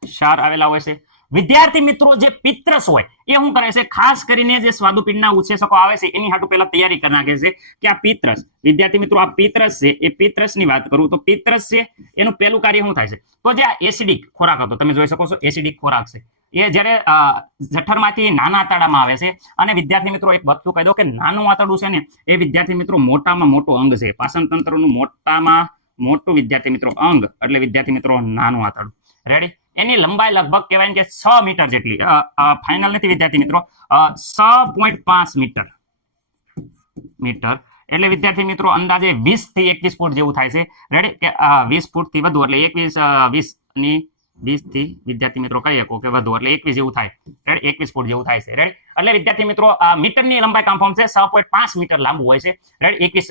ક્ષાર આવેલા હોય છે. વિદ્યાર્થી મિત્રો જે પિત્તરસ હોય એ શું કરે છે? ખાસ કરીને જે સ્વાદુપિંડના ઉત્સેચકો આવે છે એની હાટુ પહેલા તૈયારી કરી નાખે છે કે આ પિત્તરસ. વિદ્યાર્થી મિત્રો આ પિત્તરસ છે એ પિત્તરસની વાત કરું તો પિત્તરસ છે એનું પહેલું કાર્ય શું થાય છે? તો જે આ એસિડિક ખોરાક હતો તમે જોઈ શકો છો એસિડિક ખોરાક છે એ જ્યારે જઠરમાંથી નાના આંતરડામાં આવે છે. અને વિદ્યાર્થી મિત્રો એક વસ્તુ કહી દો કે નાનું આંતરડું છે ને એ વિદ્યાર્થી મિત્રો મોટામાં મોટું અંગ છે. પાચન તંત્રનું મોટામાં મોટું વિદ્યાર્થી મિત્રો અંગ એટલે વિદ્યાર્થી મિત્રો નાનું આંતરડું. રેડી? એની લંબાઈ લગભગ કહેવાય કે 6 મીટર જેટલી, ફાઇનલ નથી વિદ્યાર્થી મિત્રો, 6.5 મીટર એટલે વિદ્યાર્થી મિત્રો અંદાજે 20 થી 21 ફૂટ જેવું થાય છે. રેડી? કે 20 ફૂટ થી વધુ એટલે 20 થી વિદ્યાર્થી મિત્રો કહી શકો કે વધુ એટલે 21 જેવું થાય. રેડી? 21 ફૂટ જેવું થાય છે. રેડી? એટલે વિદ્યાર્થી મિત્રો મીટરની લંબાઈ કન્ફર્મ છે 6.5 મીટર લાંબુ હોય છે. રેડી? 21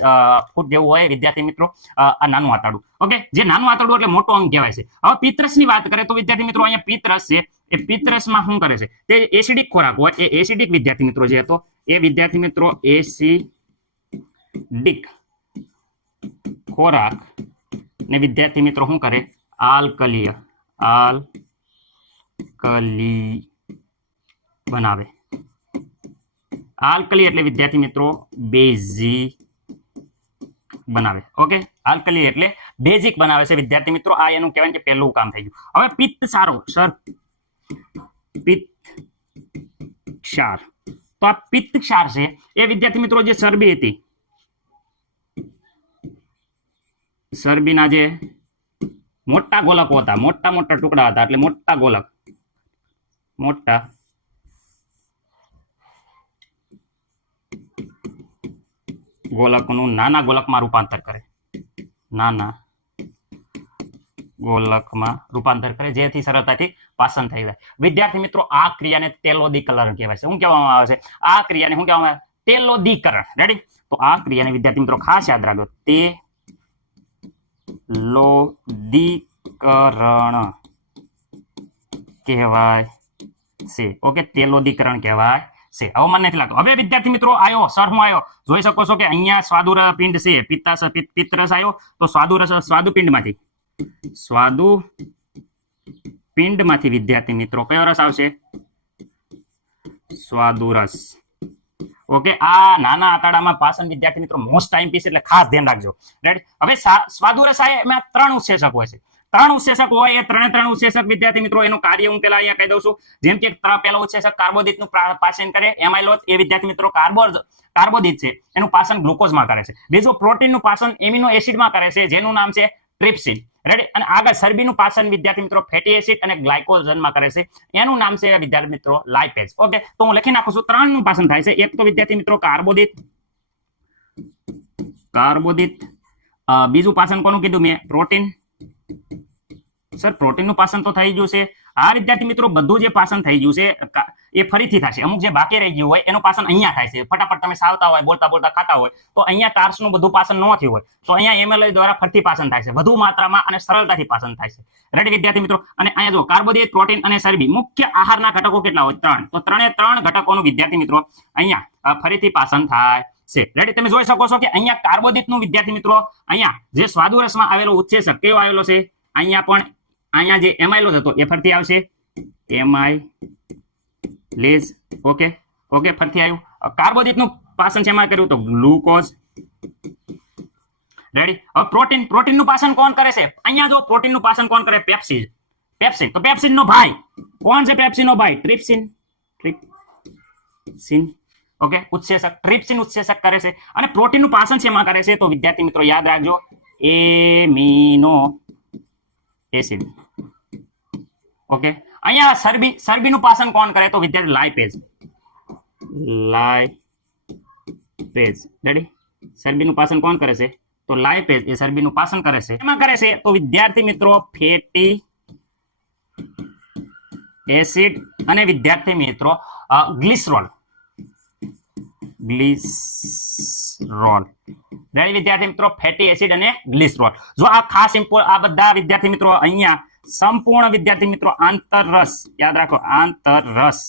ફૂટ જેવું હોય વિદ્યાર્થી મિત્રો આ નાનું આંતરડું. ઓકે, જે નાનું આંતરડું એટલે મોટું અંગ કહેવાય છે. હવે પિત્તરસની વાત કરીએ તો વિદ્યાર્થી મિત્રો અહીંયા પિત્તરસ છે એ પિત્તરસમાં શું કરે છે? તે એસિડિક ખોરાક હોય એ એસિડિક વિદ્યાર્થી મિત્રો જે હતો એ વિદ્યાર્થી મિત્રો એસિડિક ખોરાક ને વિદ્યાર્થી મિત્રો શું કરે? આલ્કલીય બનાવે. આલ્કલી એટલે વિદ્યાર્થી મિત્રો બેઝિક બનાવે. ઓકે, આલ્કલી એટલે બેઝિક બનાવે છે વિદ્યાર્થી મિત્રો. આ એનું કહેવાય કે પહેલું કામ થઈ ગયું. હવે પિત્ત સારો સર, પિત્ત ક્ષાર. તો આ પિત્ત ક્ષાર છે એ વિદ્યાર્થી મિત્રો જે ચરબી હતી, ચરબીના જે મોટા ગોલકો હતા, મોટા મોટા ટુકડા હતા, એટલે મોટા ગોલક, મોટા ગોલકનું નાના ગોલકમાં રૂપાંતર કરે, નાના ગોલકમાં રૂપાંતર કરે, જેથી સરળતાથી પાચન થઈ જાય. વિદ્યાર્થી મિત્રો આ ક્રિયાને તેલોદીકરણ કહેવાય છે. શું કહેવામાં આવે છે? આ ક્રિયાને શું કહેવામાં આવે? તેલોદીકરણ. રેડી? તો આ ક્રિયાને વિદ્યાર્થી મિત્રો ખાસ યાદ રાખજો, તેલોદીકરણ કહેવાય છે. ઓકે, તેલોદીકરણ કહેવાય છે. હવે મને નથી લાગતું. હવે વિદ્યાર્થી મિત્રો આવ્યો સર, હું આવ્યો, જોઈ શકો છો કે અહીંયા સ્વાદુર પિંડ છે, પિત્તરસ આવ્યો. તો સ્વાદુપિંડમાંથી વિદ્યાર્થી મિત્રો કયો રસ આવશે? સ્વાદુરસ. ઓકે, આ નાના આંતરડામાં પાચન વિદ્યાર્થી મિત્રો મોસ્ટ ટાઈમ પીસ, એટલે ખાસ ધ્યાન રાખજો. રાઈટ? હવે સ્વાદુરસ એમાં 3 ઉત્સેચક હોય છે. 3 ઉત્સેચક હોય, એ 3 ઉત્સેચક વિદ્યાર્થી મિત્રો એનું કાર્ય હું પેલા અહીંયા કહી દઉં છું. જેમ કે પહેલો ઉત્સેચક કાર્બોદિતનું પાચન કરે, એમાઇલોઝ, એ વિદ્યાર્થી મિત્રો કાર્બોદિત છે, એનું પાચન ગ્લુકોઝમાં કરે છે. બીજું પ્રોટીનનું પાચન એમિનો એસિડમાં કરે છે, જેનું નામ છે ટ્રિપ્સિન. રેડી? અને આગળ ચરબીનું પાચન વિદ્યાર્થી મિત્રો ફેટી એસિડ અને ગ્લાયકોજનમાં કરે છે, એનું નામ છે વિદ્યાર્થી મિત્રો લાઇપેઝ. ઓકે, તો હું લખી નાખું છું. 3 નું પાચન થાય છે. એક તો વિદ્યાર્થી મિત્રો કાર્બોદિત, બીજું પાચન કોનું કીધું મેં? પ્રોટીન. સર, પ્રોટીનનું પાચન તો થઈ ગયું છે. આ વિદ્યાર્થી મિત્રો બધું જે પાચન થઈ ગયું છે એ ફરીથી થશે. અમુક જે બાકી રહી ગયું હોય એનું પાચન અહીંયા થાય છે. ફટાફટ તમે સાવતા હોય, બોલતા બોલતા ખાતા હોય તો અહીંયા કાર્બ્સનું બધું પાચન ન થયું હોય તો અહીંયા એમએલઆઈ દ્વારા ફરીથી પાચન થાય છે, વધુ માત્રામાં અને સરળતાથી પાચન થાય છે. રેડી વિદ્યાર્થી મિત્રો? અને અહીંયા જો કાર્બોદિત, પ્રોટીન અને ચરબી મુખ્ય આહારના ઘટકો કેટલા હોય? 3. તો 3 ઘટકોનું વિદ્યાર્થી મિત્રો અહીંયા ફરીથી પાચન થાય છે. રેડી? તમે જોઈ શકો છો કે અહીંયા કાર્બોદિતનું વિદ્યાર્થી મિત્રો અહીંયા જે સ્વાદુરસમાં આવેલો ઉત્સેચક કયો આવેલો છે? અહીંયા જે એમાઇલોઝ હતો એ ફરીથી આવશે, એમાઇલેઝ. ઓકે, ફરીથી આવ્યું. કાર્બોદિતનું પાચન શેમાં કર્યું? તો ગ્લુકોઝ. રેડી? હવે પ્રોટીનનું પાચન કોણ કરે છે? અહીંયા જો પ્રોટીનનું પાચન કોણ કરે? પેપ્સિન. તો પેપ્સિનનો ભાઈ કોણ છે? પેપ્સિનનો ભાઈ ટ્રિપ્સિન. ઓકે, ઉત્સેચક ટ્રિપ્સિન ઉત્સેચક કરે છે. અને પ્રોટીનનું પાચન શેમાં કરે છે? તો વિદ્યાર્થી મિત્રો યાદ રાખજો, એમિનો એસિડ. ઓકે, અહીંયા ચરબીનું પાચન કોણ કરે? તો વિદ્યાર્થી લાઇપેઝ. રેડી? ચરબીનું પાચન કોણ કરે છે? તો લાઇપેઝ એ ચરબીનું પાચન કરે છે. એમાં કરે છે તો વિદ્યાર્થી મિત્રો ફેટી એસિડ અને વિદ્યાર્થી મિત્રો ગ્લિસરોલ. રેડી વિદ્યાર્થી મિત્રો? ફેટી એસિડ અને ગ્લિસરોલ. જો આ ખાસ આ બધા વિદ્યાર્થી મિત્રો અહીંયા સંપૂર્ણ વિદ્યાર્થી મિત્રો આંતરરસ, યાદ રાખો, આંતરરસ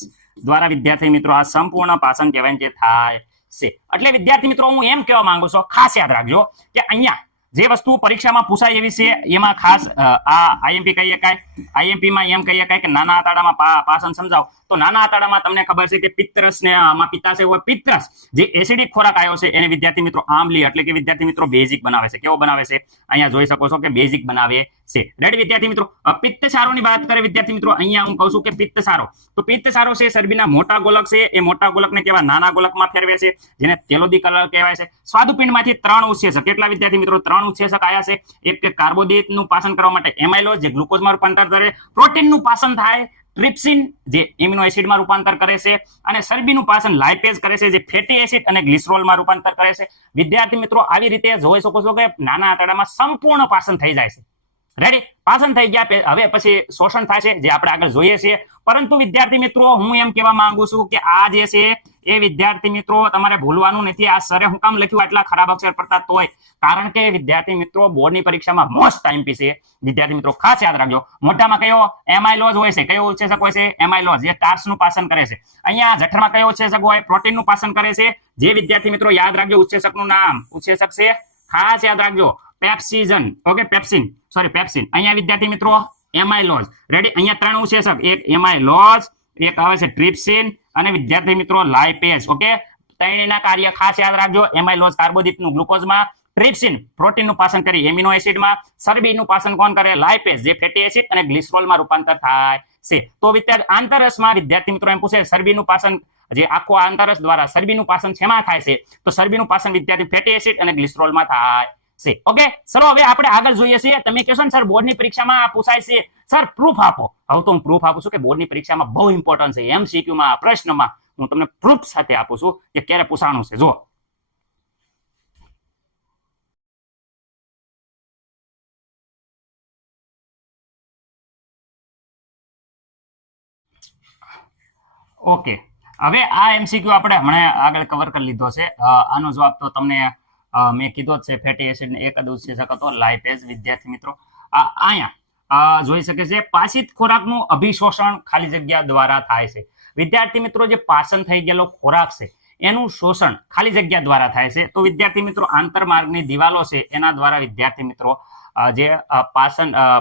દ્વારા વિદ્યાર્થી મિત્રો આ સંપૂર્ણ પાચન કહેવાય જે થાય છે. એટલે વિદ્યાર્થી મિત્રો હું એમ કહેવા માંગુ છું, ખાસ યાદ રાખજો કે અહીંયા જે વસ્તુ પરીક્ષામાં પૂછાય એવી છે એમાં ખાસ આ આઈએમપી કહી શકાય. આઈએમપી માં એમ કહી શકાય કે નાના આંતરડામાં પાચન સમજાવો. તો નાના આંતરડામાં તમને ખબર છે કે પિત્તરસ ને આમાં પિત્તાશય હોય. પિત્તરસ જે એસિડિક ખોરાક આવ્યો છે એને વિદ્યાર્થી મિત્રો આમ્લીય એટલે કે વિદ્યાર્થી મિત્રો બેઝિક બનાવે છે. કેવો બનાવે છે? અહીંયા જોઈ શકો છો કે બેઝિક બનાવે છે. રેડી વિદ્યાર્થી મિત્રો? પિત્તસારોની વાત કરીએ વિદ્યાર્થી મિત્રો, અહીંયા હું કહું છું કે પિત્તસારો. તો પિત્તસારો છે ચરબીના મોટા ગોલક છે. એ મોટા ગોલકને કેવા? નાના ગોલકમાં ફેરવે છે, જેને તેલોદીકરણ કહેવાય છે. સ્વાદુપિંડમાંથી 3 ઉત્સેચક, કેટલા વિદ્યાર્થી મિત્રો? 3 ઉત્સેચક આવ્યા છે. એક કાર્બોદિતનું પાચન કરવા માટે એમાઇલોઝ જે ગ્લુકોઝમાં રૂપાંતર કરે, પ્રોટીનનું પાચન થાય ટ્રિપ્સિન જે એમિનો એસિડમાં રૂપાંતર કરે છે, અને ચરબીનું પાચન લાઇપેઝ કરે છે જે ફેટી એસિડ અને ગ્લિસરોલમાં રૂપાંતર કરે છે. વિદ્યાર્થી મિત્રો આવી રીતે જોઈ શકો છો કે નાના આંતરડામાં સંપૂર્ણ પાચન થઈ જાય છે. રેડી? પાચન થઈ ગયા હવે પછી શોષણ થાય છે, જે આપણે આગળ જોઈએ છીએ. પરંતુ વિદ્યાર્થી મિત્રો હું એમ કહેવા માંગુ છું કે આ જે છે એ વિદ્યાર્થી મિત્રો તમારે ભૂલવાનું નથી. આ સરે હું કામ લખ્યું આટલા ખરાબ અક્ષર પડતા તોય? કારણ કે વિદ્યાર્થી મિત્રો બોર્ડની પરીક્ષામાં મોસ્ટ ટાઈમ પીસ છે. વિદ્યાર્થી મિત્રો ખાસ યાદ રાખજો, મોઢામાં કયો? એમાઇલોઝ હોય છે. કયો ઉત્સેચક હોય છે? એમાઇલોઝ જે સ્ટાર્ચનું પાચન કરે છે. અહીંયા જઠરમાં કયો ઉત્સેચક હોય? પ્રોટીનનું પાચન કરે છે. જે વિદ્યાર્થી મિત્રો યાદ રાખજો ઉત્સેચકનું નામ, ઉત્સેચક છે ખાસ યાદ રાખજો પેપ્સિઝન. Okay, pepsin. અહીંયા વિદ્યાર્થી મિત્રો એમાઇલોઝ. રેડી? અહીંયા 3 ઉત્સેચક, એક એમાઇલોઝ, એક આવે છે ટ્રિપ્સિન અને વિદ્યાર્થી મિત્રો લાઇપેઝ. ઓકે, ત્રણેયના કાર્ય ખાસ યાદ રાખજો. એમાઇલોઝ કાર્બોદિતનું ગ્લુકોઝમાં, ટ્રિપ્સિન પ્રોટીનનું પાચન કરી એમિનો એસિડમાં, ચરબીનું પાચન કોણ કરે? લાઇપેઝ જે ફેટી એસિડ અને ગ્લિસરોલમાં રૂપાંતર થાય છે. તો આંતરરસમાં વિદ્યાર્થી મિત્રો એમ પૂછે ચરબીનું પાચન જે આખો આંતરરસ દ્વારા ચરબીનું પાચન શેમાં થાય છે? તો ચરબીનું પાચન વિદ્યાર્થી ફેટી એસિડ અને ગ્લિસરોલમાં થાય છે. ઓકે, ચલો હવે આપણે આગળ જોઈએ છીએ. તમે કહેશો ને સર બોર્ડની પરીક્ષામાં પૂછાય છે, સર પ્રૂફ આપો. હવે તો હું પ્રૂફ આપું છું કે બોર્ડની પરીક્ષામાં બહુ ઇમ્પોર્ટન્ટ છે. એમસીક્યુમાં પ્રશ્નમાં હું તમને પ્રૂફ સાથે આપું છું કે ક્યારે પૂછાણું છે. જો ઓકે, હવે આ એમસીક્યુ આપણે હમણાં આગળ કવર કરી લીધો છે. આનો જવાબ તો તમને મેં કીધો જ છે, ફેટી એસિડ ને એક જ ઉત્સેચક હતો લાઇપેઝ. વિદ્યાર્થી મિત્રો અહીંયા જોઈ શકે છે પાચિત ખોરાકનું અભિશોષણ ખાલી જગ્યા દ્વારા થાય છે. વિદ્યાર્થી મિત્રો જે પાચન થઈ ગયેલો ખોરાક છે એનું શોષણ ખાલી જગ્યા દ્વારા થાય છે. તો વિદ્યાર્થી મિત્રો આંતરમાર્ગની દિવાલો છે એના દ્વારા વિદ્યાર્થી મિત્રો જે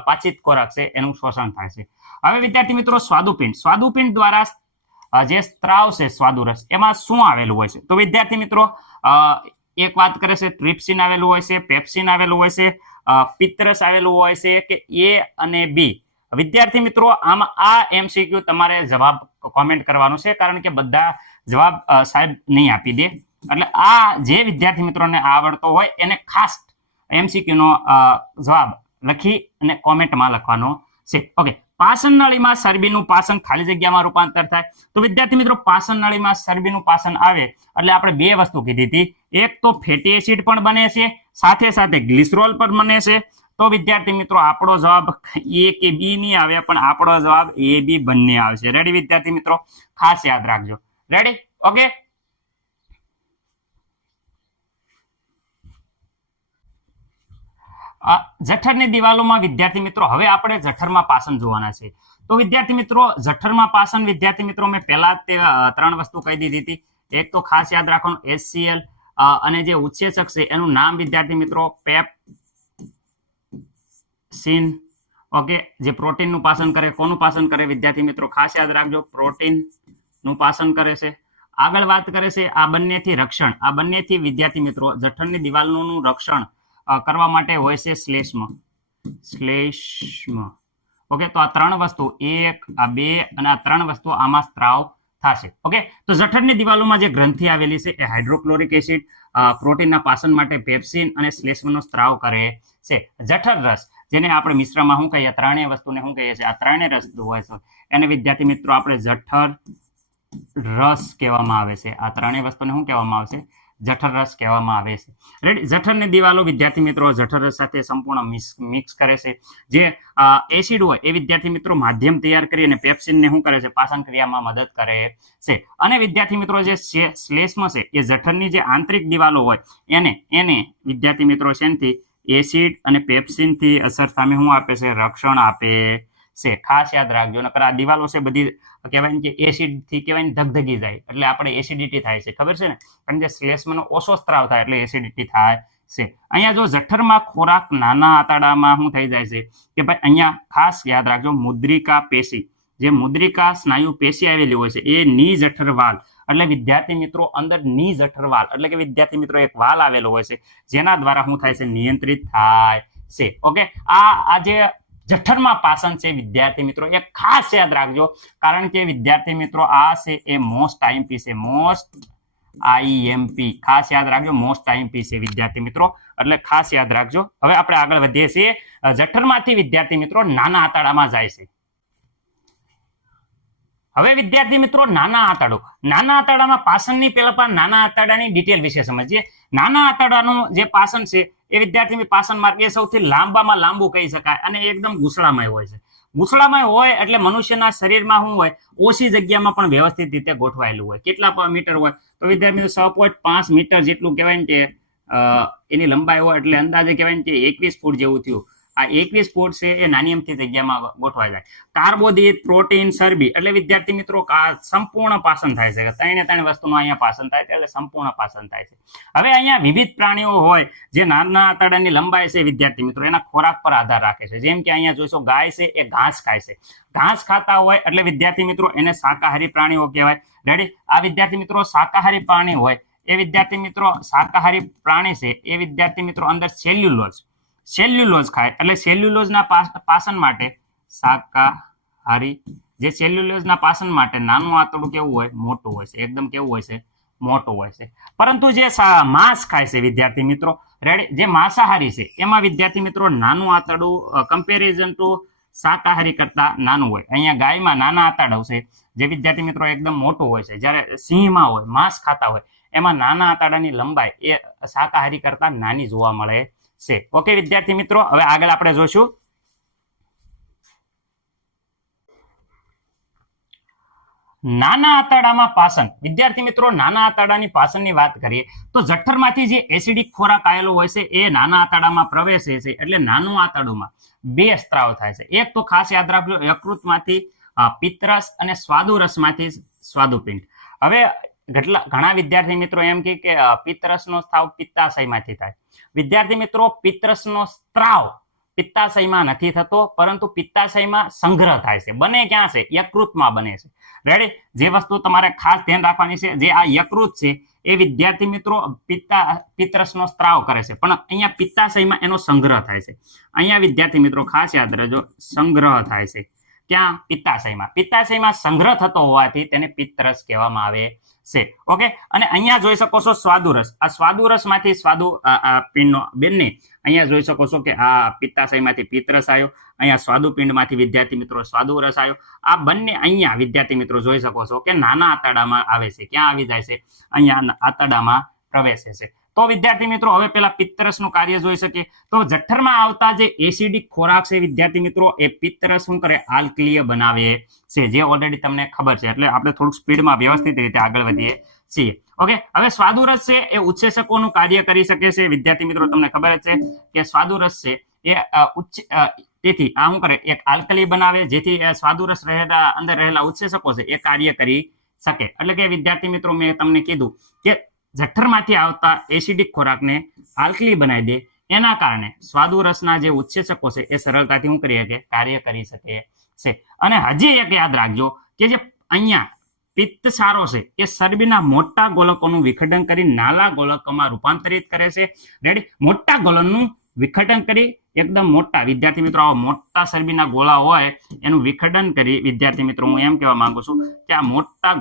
પાચિત ખોરાક છે એનું શોષણ થાય છે. હવે વિદ્યાર્થી મિત્રો સ્વાદુપિંડ દ્વારા જે સ્ત્રાવ છે સ્વાદુરસ એમાં શું આવેલું હોય છે? તો વિદ્યાર્થી મિત્રો એક વાત કરે છે ટ્રિપ્સિન આવેલું હોય છે, પેપ્સિન આવેલું હોય છે, પિત્તરસ આવેલું હોય છે કે એ અને બી? વિદ્યાર્થી મિત્રો આમાં આ એમસીક્યુ તમારે જવાબ કોમેન્ટ કરવાનું છે, કારણ કે બધા જવાબ સાહેબ નહીં આપી દે. એટલે આ જે વિદ્યાર્થી મિત્રોને આવડતો હોય એને ખાસ એમસીક્યુ નો જવાબ લખી અને કોમેન્ટમાં લખવાનો છે. ઓકે, પાચન નળીમાં ચરબીનું પાચન ખાલી જગ્યામાં રૂપાંતર થાય. તો વિદ્યાર્થી મિત્રો પાચન નળીમાં ચરબીનું પાચન આવે એટલે આપણે બે વસ્તુ કીધી હતી. એક તો ફેટી એસિડ પણ બને છે, સાથે સાથે ગ્લિસરોલ પણ બને છે. તો વિદ્યાર્થી મિત્રો આપણો જવાબ એ કે બી નહીં આવે, પણ આપણો જવાબ એ બી બંને આવશે. રેડી વિદ્યાર્થી મિત્રો? ખાસ યાદ રાખજો. રેડી? ઓકે, જઠરની દિવાલોમાં વિદ્યાર્થી મિત્રો હવે આપણે જઠરમાં પાચન જોવાના છે. તો વિદ્યાર્થી મિત્રો જઠરમાં પાચન વિદ્યાર્થી મિત્રો મેં પહેલા તે 3 વસ્તુ કહી દીધી હતી. એક તો ખાસ યાદ રાખવાનું HCl અને જે ઉત્સેચક છે એનું નામ વિદ્યાર્થી મિત્રો પેપ્સિન. ઓકે, જે પ્રોટીનનું પાચન કરે. કોનું પાચન કરે વિદ્યાર્થી મિત્રો? ખાસ યાદ રાખજો, પ્રોટીનનું પાચન કરે છે. આગળ વાત કરે છે આ બંનેથી રક્ષણ. આ બંનેથી વિદ્યાર્થી મિત્રો જઠરની દિવાલોનું રક્ષણ કરવા માટે હોય છે શ્લેષ્મ. ઓકે, તો આ 3 વસ્તુ 1 આ 2 અને આ 3 વસ્તુ આમાં સ્ત્રાવ થશે. ઓકે, તો જઠરની દિવાલોમાં જે ગ્રંથિ આવેલી છે એ હાઇડ્રોક્લોરિક એસિડ, પ્રોટીનના પાચન માટે પેપ્સિન અને શ્લેષ્મનો સ્ત્રાવ કરે છે. જઠર રસ જેને આપણે મિશ્રમાં શું કહીએ, ત્રણેય વસ્તુને શું કહીએ છીએ? આ ત્રણેય રસ હોય છે એને વિદ્યાર્થી મિત્રો આપણે જઠર રસ કહેવામાં આવે છે. આ ત્રણેય વસ્તુને શું કહેવામાં આવે છે? જઠર રસ કહેવામાં આવે છે. રેડી? જઠરની દિવાલો વિદ્યાર્થી મિત્રો જઠર રસ સાથે સંપૂર્ણ મિક્સ કરે છે. જે એસિડ હોય એ વિદ્યાર્થી મિત્રો માધ્યમ તૈયાર કરી અને પેપ્સિનને શું કરે છે? પાચન ક્રિયામાં મદદ કરે છે. અને વિદ્યાર્થી મિત્રો જે શ્લેષ્મ છે એ જઠરની જે આંતરિક દિવાલો હોય એને વિદ્યાર્થી મિત્રો શેનથી? એસિડ અને પેપ્સિનથી અસર સામે શું આપે છે? રક્ષણ આપે છે. ખાસ યાદ રાખજો, નકર આ દિવાલો છે બધી કહેવાય ને કે એસિડથી કહેવાય ને ધગધગી જાય એટલે આપણે એસિડિટી થાય છે, ખબર છે ને? કારણ કે શ્લેષ્મનો ઓછો સ્ત્રાવ થાય એટલે એસિડિટી થાય છે. અહીંયા જો જઠરમાં ખોરાક નાના આંતરડામાં શું થઈ જાય છે કે ભાઈ અહીંયા ખાસ યાદ રાખજો મુદ્રિકા પેશી, જે મુદ્રિકા સ્નાયુ પેશી આવેલી હોય છે એ ની જઠર વાલ એટલે વિદ્યાર્થી મિત્રો અંદર ની જઠર વાલ એટલે કે વિદ્યાર્થી મિત્રો એક વાલ આવેલો હોય છે જેના દ્વારા શું થાય છે? નિયંત્રિત થાય છે. ઓકે, આ જે જઠરમાં પાચન છે વિદ્યાર્થી મિત્રો એ ખાસ યાદ રાખજો, કારણ કે વિદ્યાર્થી મિત્રો આ છે એ મોસ્ટ આઈએમપી છે. મોસ્ટ આઈએમપી ખાસ યાદ રાખજો, મોસ્ટ આઈએમપી છે વિદ્યાર્થી મિત્રો, એટલે ખાસ યાદ રાખજો. હવે આપણે આગળ વધીએ છીએ. જઠરમાંથી વિદ્યાર્થી મિત્રો નાના આંતરડામાં જાય છે. હવે વિદ્યાર્થી મિત્રો નાના આંતરડામાં પાચનની પહેલા નાના આંતરડાની ડિટેલ વિશે સમજીએ. નાના આંતરડાનું જે પાચન છે એ વિદ્યાર્થી પાચન માર્ગ એ સૌથી લાંબામાં લાંબુ કહી શકાય અને એકદમ ગૂંસળામય હોય છે. ગૂંસળામય હોય એટલે મનુષ્યના શરીરમાં શું હોય? ઓછી જગ્યામાં પણ વ્યવસ્થિત રીતે ગોઠવાયેલું હોય. કેટલા મીટર હોય? તો વિદ્યાર્થી મિત્રો 6.5 મીટર જેટલું કહેવાય ને કે એની લંબાઈ હોય એટલે અંદાજે કહેવાય ને કે 21 ફૂટ જેવું થયું. આ 21 ફૂટ છે એ નાની અમથી જગ્યામાં ગોઠવાઈ જાય. કાર્બોદિત, પ્રોટીન, ચરબી એટલે વિદ્યાર્થી મિત્રો સંપૂર્ણ પાચન થાય છે. ત્રણે વસ્તુનું અહીંયા પાચન થાય છે એટલે સંપૂર્ણ પાચન થાય છે. હવે અહીંયા વિવિધ પ્રાણીઓ હોય જે નાના આંતરડાની લંબાઈ છે વિદ્યાર્થી મિત્રો એના ખોરાક પર આધાર રાખે છે. જેમ કે અહીંયા જોઈશો ગાય છે એ ઘાસ ખાય છે. ઘાસ ખાતા હોય એટલે વિદ્યાર્થી મિત્રો એને શાકાહારી પ્રાણીઓ કહેવાય. રેડી? આ વિદ્યાર્થી મિત્રો શાકાહારી પ્રાણી હોય એ વિદ્યાર્થી મિત્રો શાકાહારી પ્રાણી છે એ વિદ્યાર્થી મિત્રો અંદર સેલ્યુલોઝ ખાય એટલે સેલ્યુલોઝના પાચન માટે શાકાહારી જે સેલ્યુલોઝના પાચન માટે નાનું આંતરડું કેવું હોય મોટું હોય છે એકદમ કેવું હોય છે મોટું હોય છે પરંતુ જે માંસ ખાય છે વિદ્યાર્થી મિત્રો રેડી જે માંસાહારી છે એમાં વિદ્યાર્થી મિત્રો નાનું આંતરડું કમ્પેરિઝન ટુ શાકાહારી કરતા નાનું હોય અહીંયા ગાયમાં નાના આંતરડા છે જે વિદ્યાર્થી મિત્રો એકદમ મોટું હોય છે જ્યારે સિંહમાં હોય માંસ ખાતા હોય એમાં નાના આંતરડાની લંબાઈ એ શાકાહારી કરતા નાની જોવા મળે છે ઓકે વિદ્યાર્થી મિત્રો હવે આગળ આપણે જોઈશું નાના આંતરડામાં પાચન વિદ્યાર્થી મિત્રો નાના આંતરડાની પાચનની વાત કરીએ તો જઠરમાંથી જે એસિડિક ખોરાક આવેલો હોય છે એ નાના આંતરડામાં પ્રવેશે છે એટલે નાનું આંતરડુંમાં બે સ્ત્રાવ થાય છે એક તો ખાસ યાદ રાખજો યકૃતમાંથી પિત્તરસ અને સ્વાદુરસમાંથી સ્વાદુપિંડ હવે ઘણા વિદ્યાર્થી મિત્રો એમ કે પિત્તરસનો સ્ત્રાવ પિત્તાશયમાંથી થાય વિદ્યાર્થી મિત્રો પિત્તરસનો સ્ત્રાવ પિત્તાશયમાં નથી થતો પરંતુ પિત્તાશયમાં સંગ્રહ થાય છે બને ક્યાં છે યકૃતમાં બને છે રેડી જે વસ્તુ તમારે ખાસ ધ્યાન રાખવાની છે જે આ યકૃત છે એ વિદ્યાર્થી મિત્રો પિત્તરસનો સ્ત્રાવ કરે છે પણ અહીંયા પિત્તાશયમાં એનો સંગ્રહ થાય છે અહીંયા વિદ્યાર્થી મિત્રો ખાસ યાદ રાખજો સંગ્રહ થાય છે ક્યાં પિત્તાશયમાં સંગ્રહ થતો હોવાથી તેને પિત્તરસ કહેવામાં આવે છે ઓકે અને અહીંયા જોઈ શકો છો સ્વાદુરસ આ સ્વાદુરસમાંથી પિંડનો બંને અહીંયા જોઈ શકો છો કે આ પિત્તાશયમાંથી પિત્તરસ આવ્યો અહીંયા સ્વાદુપિંડમાંથી વિદ્યાર્થી મિત્રો સ્વાદુરસ આવ્યો આ બંને અહીંયા વિદ્યાર્થી મિત્રો જોઈ શકો છો કે નાના આંતરડામાં આવે છે ક્યાં આવી જાય છે અહીંયા આંતરડામાં પ્રવેશે છે તો વિદ્યાર્થી મિત્રો હવે પેલા પિત્તરસનું કાર્ય જોઈ શકીએ તો જઠરમાં આવતા જે એસિડિક ખોરાક છે વિદ્યાર્થી મિત્રો એ પિત્તરસ શું કરે આલ્કલીય બનાવે છે જે ઓલરેડી તમને ખબર છે એટલે આપણે થોડુંક સ્પીડમાં વ્યવસ્થિત રીતે આગળ વધીએ છીએ ઓકે હવે સ્વાદુરસ છે એ ઉત્સેચકોનું કાર્ય કરી શકે છે વિદ્યાર્થી મિત્રો તમને ખબર જ છે કે સ્વાદુરસ છે એ તેથી આ શું કરે એક આલ્કલી બનાવે જેથી સ્વાદુરસ અંદર રહેલા ઉત્સેચકો છે એ કાર્ય કરી શકે એટલે કે વિદ્યાર્થી મિત્રો મેં તમને કીધું કે જઠરમાંથી આવતા એસિડિક ખોરાકને આલ્કલી બનાવી દે એના કારણે સ્વાદુરસના જે ઉત્સેચકો છે એ સરળતાથી શું કરી શકે કાર્ય કરી શકે છે અને હજી એક યાદ રાખજો કે જે અહીંયા પિત્તસારો છે એ ચરબીના મોટા ગોલકોનું વિઘટન કરી નાના ગોલકોમાં રૂપાંતરિત કરે છે રેડી મોટા ગોલકનું વિઘટન કરી એકદમ મોટા વિદ્યાર્થી મિત્રો આવા મોટા ચરબીના ગોળા હોય એનું વિઘટન કરી વિદ્યાર્થી મિત્રો હું એમ કહેવા માંગુ છું કે આ મોટા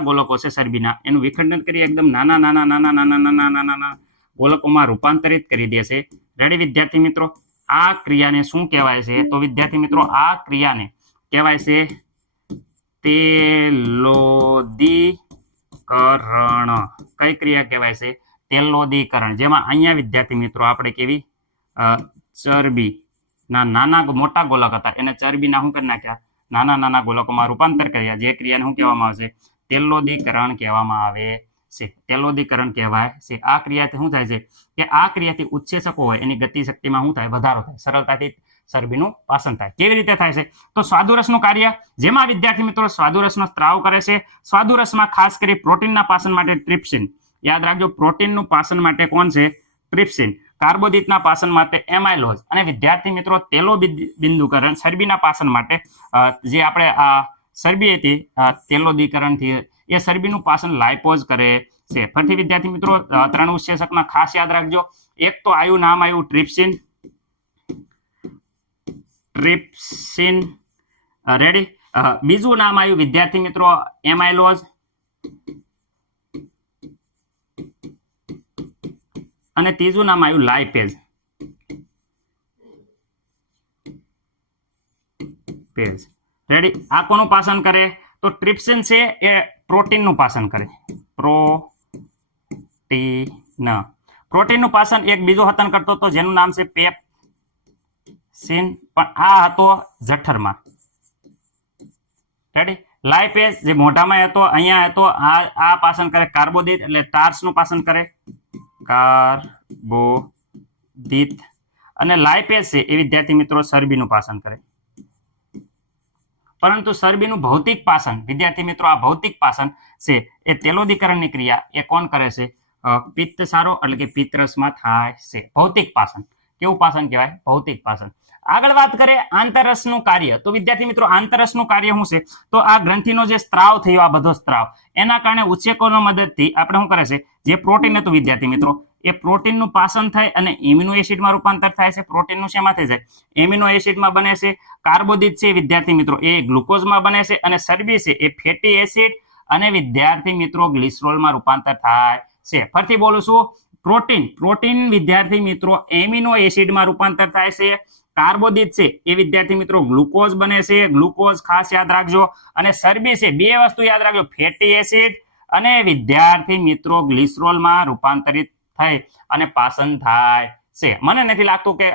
ગોલકો છે ચરબીના એનું વિઘટન કરી એકદમ નાના ગોલકોમાં રૂપાંતરિત કરી દે છે રેડી વિદ્યાર્થી મિત્રો આ ક્રિયાને શું કહેવાય છે તો વિદ્યાર્થી મિત્રો આ ક્રિયાને કહેવાય છે તેલોદીકરણ કઈ ક્રિયા કહેવાય છે તેલોદીકરણ જેમાં અહીંયા વિદ્યાર્થી મિત્રો આપણે કેવી ચરબીના મોટા ગોલક હતા એને ચરબીના શું કરી નાખ્યા નાના ગોલકોમાં રૂપાંતર કર્યા જે ક્રિયાને શું કહેવામાં આવે છે તેલોદીકરણ કહેવામાં આવે છે તેલોદીકરણ કહેવાય છે આ ક્રિયાથી શું થાય છે કે આ ક્રિયાથી ઉત્સેચકો હોય એની ગતિશક્તિમાં શું થાય વધારો થાય સરળતાથી ચરબીનું પાચન થાય કેવી રીતે થાય છે તો સ્વાદુરસનું કાર્ય જેમાં વિદ્યાર્થી મિત્રો સ્વાદુરસનો સ્ત્રાવ કરે છે સ્વાદુરસમાં ખાસ કરી પ્રોટીનના પાચન માટે ટ્રિપ્સિન યાદ રાખજો પ્રોટીનનું પાચન માટે કોણ છે ટ્રિપ્સિન કાર્બોદિતના પાચન માટે એમાઇલોઝ અને વિદ્યાર્થી મિત્રો તેલોબિંદુકરણ ચરબીના પાચન માટે જે આપણે ચરબી હતી તેલોદીકરણથી એ ચરબીનું પાચન લાઇપોઝ કરે છે ફરીથી વિદ્યાર્થી મિત્રો ત્રણ ઉત્સેચકના ખાસ યાદ રાખજો એક તો નામ આવ્યું ટ્રિપ્સિન રેડી બીજું નામ આવ્યું વિદ્યાર્થી મિત્રો એમાઇલોઝ અને ત્રીજું નામ આવ્યું લાઇપેઝ રેડી આ કોનું પાચન કરે તો ટ્રિપ્સિન છે એ પ્રોટીનનું પાચન કરે પ્રોટીનનું પાચન એક બીજો હતન કરતો હતો જેનું નામ છે પેપ્સિન પણ આ હતો જઠરમાં રેડી લાઇપેઝ જે મોઢામાં હતો અહીંયા હતો આ પાચન કરે કાર્બોદિત એટલે સ્ટાર્ચનું પાચન કરે કાર્બોદિત અને લાઇપેઝ છે એ વિદ્યાર્થી મિત્રો ચરબીનું પાચન કરે પરંતુ ચરબીનું ભૌતિક પાચન વિદ્યાર્થી મિત્રો આ ભૌતિક પાચન છે એ તેલોદીકરણની ક્રિયા એ કોણ કરે છે પિત્તસારો એટલે કે પિત્તરસમાં થાય છે ભૌતિક પાચન કેવું પાચન કહેવાય? ભૌતિક પાચન. આગળ વાત કરીએ આંતરરસનું કાર્ય. તો વિદ્યાર્થી મિત્રો આંતરરસનું કાર્ય શું છે? તો આ ગ્રંથિનો જે સ્ત્રાવ થયો, આ બધો સ્ત્રાવ, એના કારણે ઉત્સેકોની મદદથી આપણે શું કરે છે, જે પ્રોટીન હતું વિદ્યાર્થી મિત્રો, એ પ્રોટીનનું પાચન થાય અને એમિનો એસિડમાં રૂપાંતર થાય છે. પ્રોટીનનું શેમાં થઈ જાય? એમિનો એસિડમાં બને છે. કાર્બોદિત છે વિદ્યાર્થી મિત્રો એ ગ્લુકોઝમાં બને છે અને ચરબી છે એ ફેટી એસિડ અને વિદ્યાર્થી મિત્રો ગ્લિસરોલમાં રૂપાંતર થાય છે. ફરીથી બોલું છું, પ્રોટીન વિદ્યાર્થી મિત્રો એમિનો એસિડમાં રૂપાંતર થાય છે. કાર્બોદિત છે એ વિદ્યાર્થી મિત્રો ગ્લુકોઝ બને છે, ગ્લુકોઝ ખાસ યાદ રાખજો, અને ચરબી છે, બે વસ્તુ યાદ રાખજો, ફેટી એસિડ અને વિદ્યાર્થી મિત્રો ગ્લિસરોલમાં રૂપાંતરિત થઈ અને પાચન થાય છે. મને નથી લાગતું કે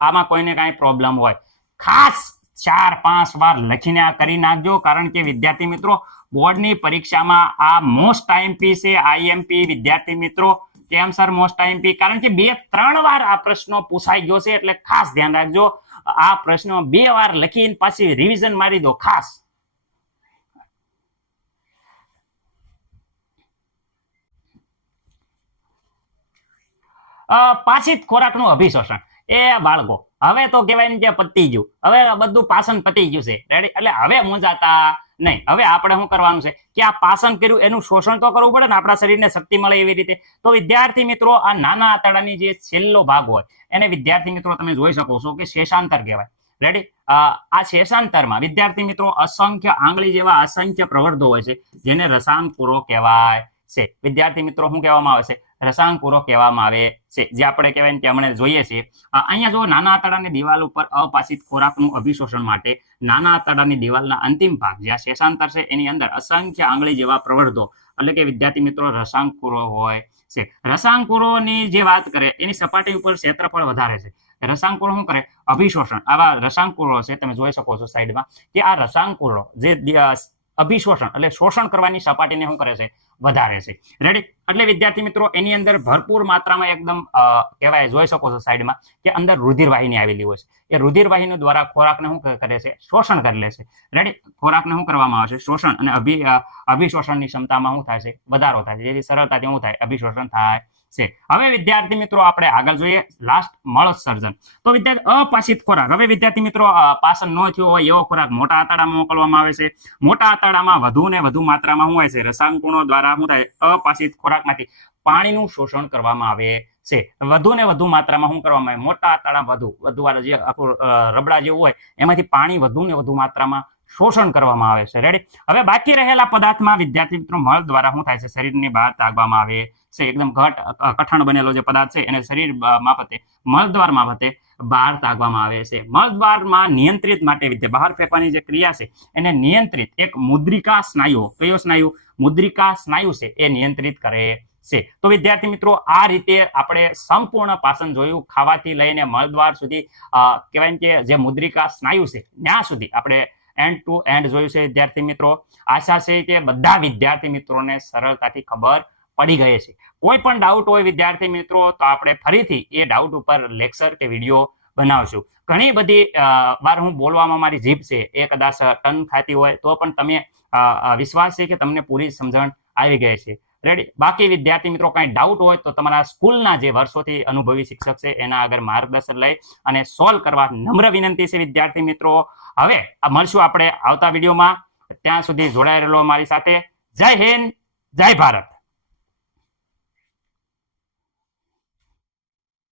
આમાં કોઈને કાંઈ પ્રોબ્લેમ હોય. ખાસ 4-5 વાર લખીને આ કરી નાખજો, કારણ કે વિદ્યાર્થી મિત્રો બોર્ડની પરીક્ષામાં આ મોસ્ટ આઈએમપી છે. આઈએમપી વિદ્યાર્થી મિત્રો કેમ સર મોસ્ટ આઈએમપી? કારણ કે 2-3 વાર આ પ્રશ્નો પૂછાઈ ગયો છે, એટલે ખાસ ધ્યાન રાખજો. આ પ્રશ્નો 2 વાર લખીને પાછી રિવિઝન મારી દો ખાસ. પાચિત ખોરાકનું અભિશોષણ. એ બાળકો હવે તો કહેવાય ને કે પતી ગયું, હવે બધું પાચન પતી ગયું છે, રેડી? એટલે હવે મૂંઝાતા નહીં. હવે આપણે શું કરવાનું છે કે આ પાચન કર્યું એનું શોષણ તો કરવું પડે ને, આપણા શરીરને શક્તિ મળે એવી રીતે. તો વિદ્યાર્થી મિત્રો આ નાના આંતરડાની જે છેલ્લો ભાગ હોય એને વિદ્યાર્થી મિત્રો તમે જોઈ શકો છો કે શેષાંતર કહેવાય, રેડી? આ શેષાંતરમાં વિદ્યાર્થી મિત્રો અસંખ્ય આંગળી જેવા અસંખ્ય પ્રવર્ધો હોય છે, જેને રસાંકુરો કહેવાય છે. વિદ્યાર્થી મિત્રો શું કહેવામાં આવે છે? રસાંકુરો કહેવામાં આવે છે, જે આપણે કહેવાય કે હમણાં જોઈએ છીએ. અહીંયા જો નાના આંતરડાની દિવાલ ઉપર અપાચિત ખોરાકનું અભિશોષણ માટે નાના આંતરડાની દિવાલના અંતિમ ભાગ જ્યાં શેષાંતર છે એની અંદર અસંખ્ય આંગળી જેવા પ્રવર્ધો એટલે કે વિદ્યાર્થી મિત્રો રસાંકુરો હોય છે. રસાંકુરોની જે વાત કરે એની સપાટી ઉપર ક્ષેત્રફળ વધારે છે. રસાંકુરો શું કરે? અભિશોષણ. આવા રસાંકુરો છે, તમે જોઈ શકો છો સાઈડમાં, કે આ રસાંકુરો જે અભિશોષણ એટલે શોષણ કરવાની સપાટીને શું કરે છે? વધારે છે, રેડી? એટલે વિદ્યાર્થી મિત્રો એની અંદર ભરપૂર માત્રામાં એકદમ કહેવાય, જોઈ શકો છો સાઈડમાં, કે અંદર રુધિરવાહિની આવેલી હોય છે. એ રુધિરવાહિની દ્વારા ખોરાકને શું કરે છે? શોષણ કરી લે છે, રેડી? ખોરાકને શું કરવામાં આવે છે? શોષણ. અને અભિશોષણની ક્ષમતામાં શું થાય છે? વધારો થાય છે, જેથી સરળતાથી શું થાય? અભિશોષણ થાય છે. હવે વિદ્યાર્થી મિત્રો આપણે આગળ જોઈએ લાસ્ટ મળોત્સર્જન. તો વિદ્યાર્થી અપાચિત ખોરાક. હવે વિદ્યાર્થી મિત્રો પાચન ન થયો હોય એવો ખોરાક મોટા આંતરડામાં મોકલવામાં આવે છે. મોટા આંતરડામાં વધુ ને વધુ માત્રામાં શું હોય છે? રસાંકુરો દ્વારા શું થાય? અપાચિત ખોરાકમાંથી પાણીનું શોષણ કરવામાં આવે છે. વધુ ને વધુ માત્રામાં શું કરવામાં આવે? મોટા આંતરડા વધુ વાળા જે રબડા જેવું હોય એમાંથી પાણી વધુ ને વધુ માત્રામાં શોષણ કરવામાં આવે છે, રેડી? હવે બાકી રહેલા પદાર્થમાં વિદ્યાર્થી મિત્રો મળ દ્વારા શું થાય છે? શરીરની બહાર તાગવામાં આવે છે. એકદમ કઠણ બનેલો જે પદાર્થ છે એને શરીર મારફતે મળદ્વાર મારફતે બહાર તાગવામાં આવે છે. મળદ્વારમાં નિયંત્રિત માટે બહાર ફેંકવાની જે ક્રિયા છે એને નિયંત્રિત એક મુદ્રિકા સ્નાયુ, કયો સ્નાયુ? મુદ્રિકા સ્નાયુ છે એ નિયંત્રિત કરે છે. તો વિદ્યાર્થી મિત્રો આ રીતે આપણે સંપૂર્ણ પાચન જોયું. ખાવાથી લઈને મળદ્વાર સુધી કહેવાય કે જે મુદ્રિકા સ્નાયુ છે ત્યાં સુધી આપણે એન્ડ ટુ એન્ડ જોયું છે વિદ્યાર્થી મિત્રો. આશા છે કે બધા વિદ્યાર્થી મિત્રોને સરળતાથી ખબર પડી ગઈ છે. કોઈ પણ ડાઉટ હોય વિદ્યાર્થી મિત્રો તો આપણે ફરીથી એ ડાઉટ ઉપર લેક્ચર કે વિડીયો બનાવશું. ઘણી બધી વાર હું બોલવામાં મારી જીભ છે એ કદાચ ટન ખાતી હોય તો પણ તમે વિશ્વાસ છે કે તમને પૂરી સમજણ આવી ગઈ છે, રેડી? બાકી વિદ્યાર્થી મિત્રો કાંઈ ડાઉટ હોય તો તમારા સ્કૂલના જે વર્ષોથી અનુભવી શિક્ષક છે એના આગળ માર્ગદર્શન લઈ અને સોલ્વ કરવા નમ્ર વિનંતી છે વિદ્યાર્થી મિત્રો. હવે મળશું આપણે આવતા વિડીયોમાં. ત્યાં સુધી જોડાયેલો મારી સાથે. જય હિન્દ, જય ભારત.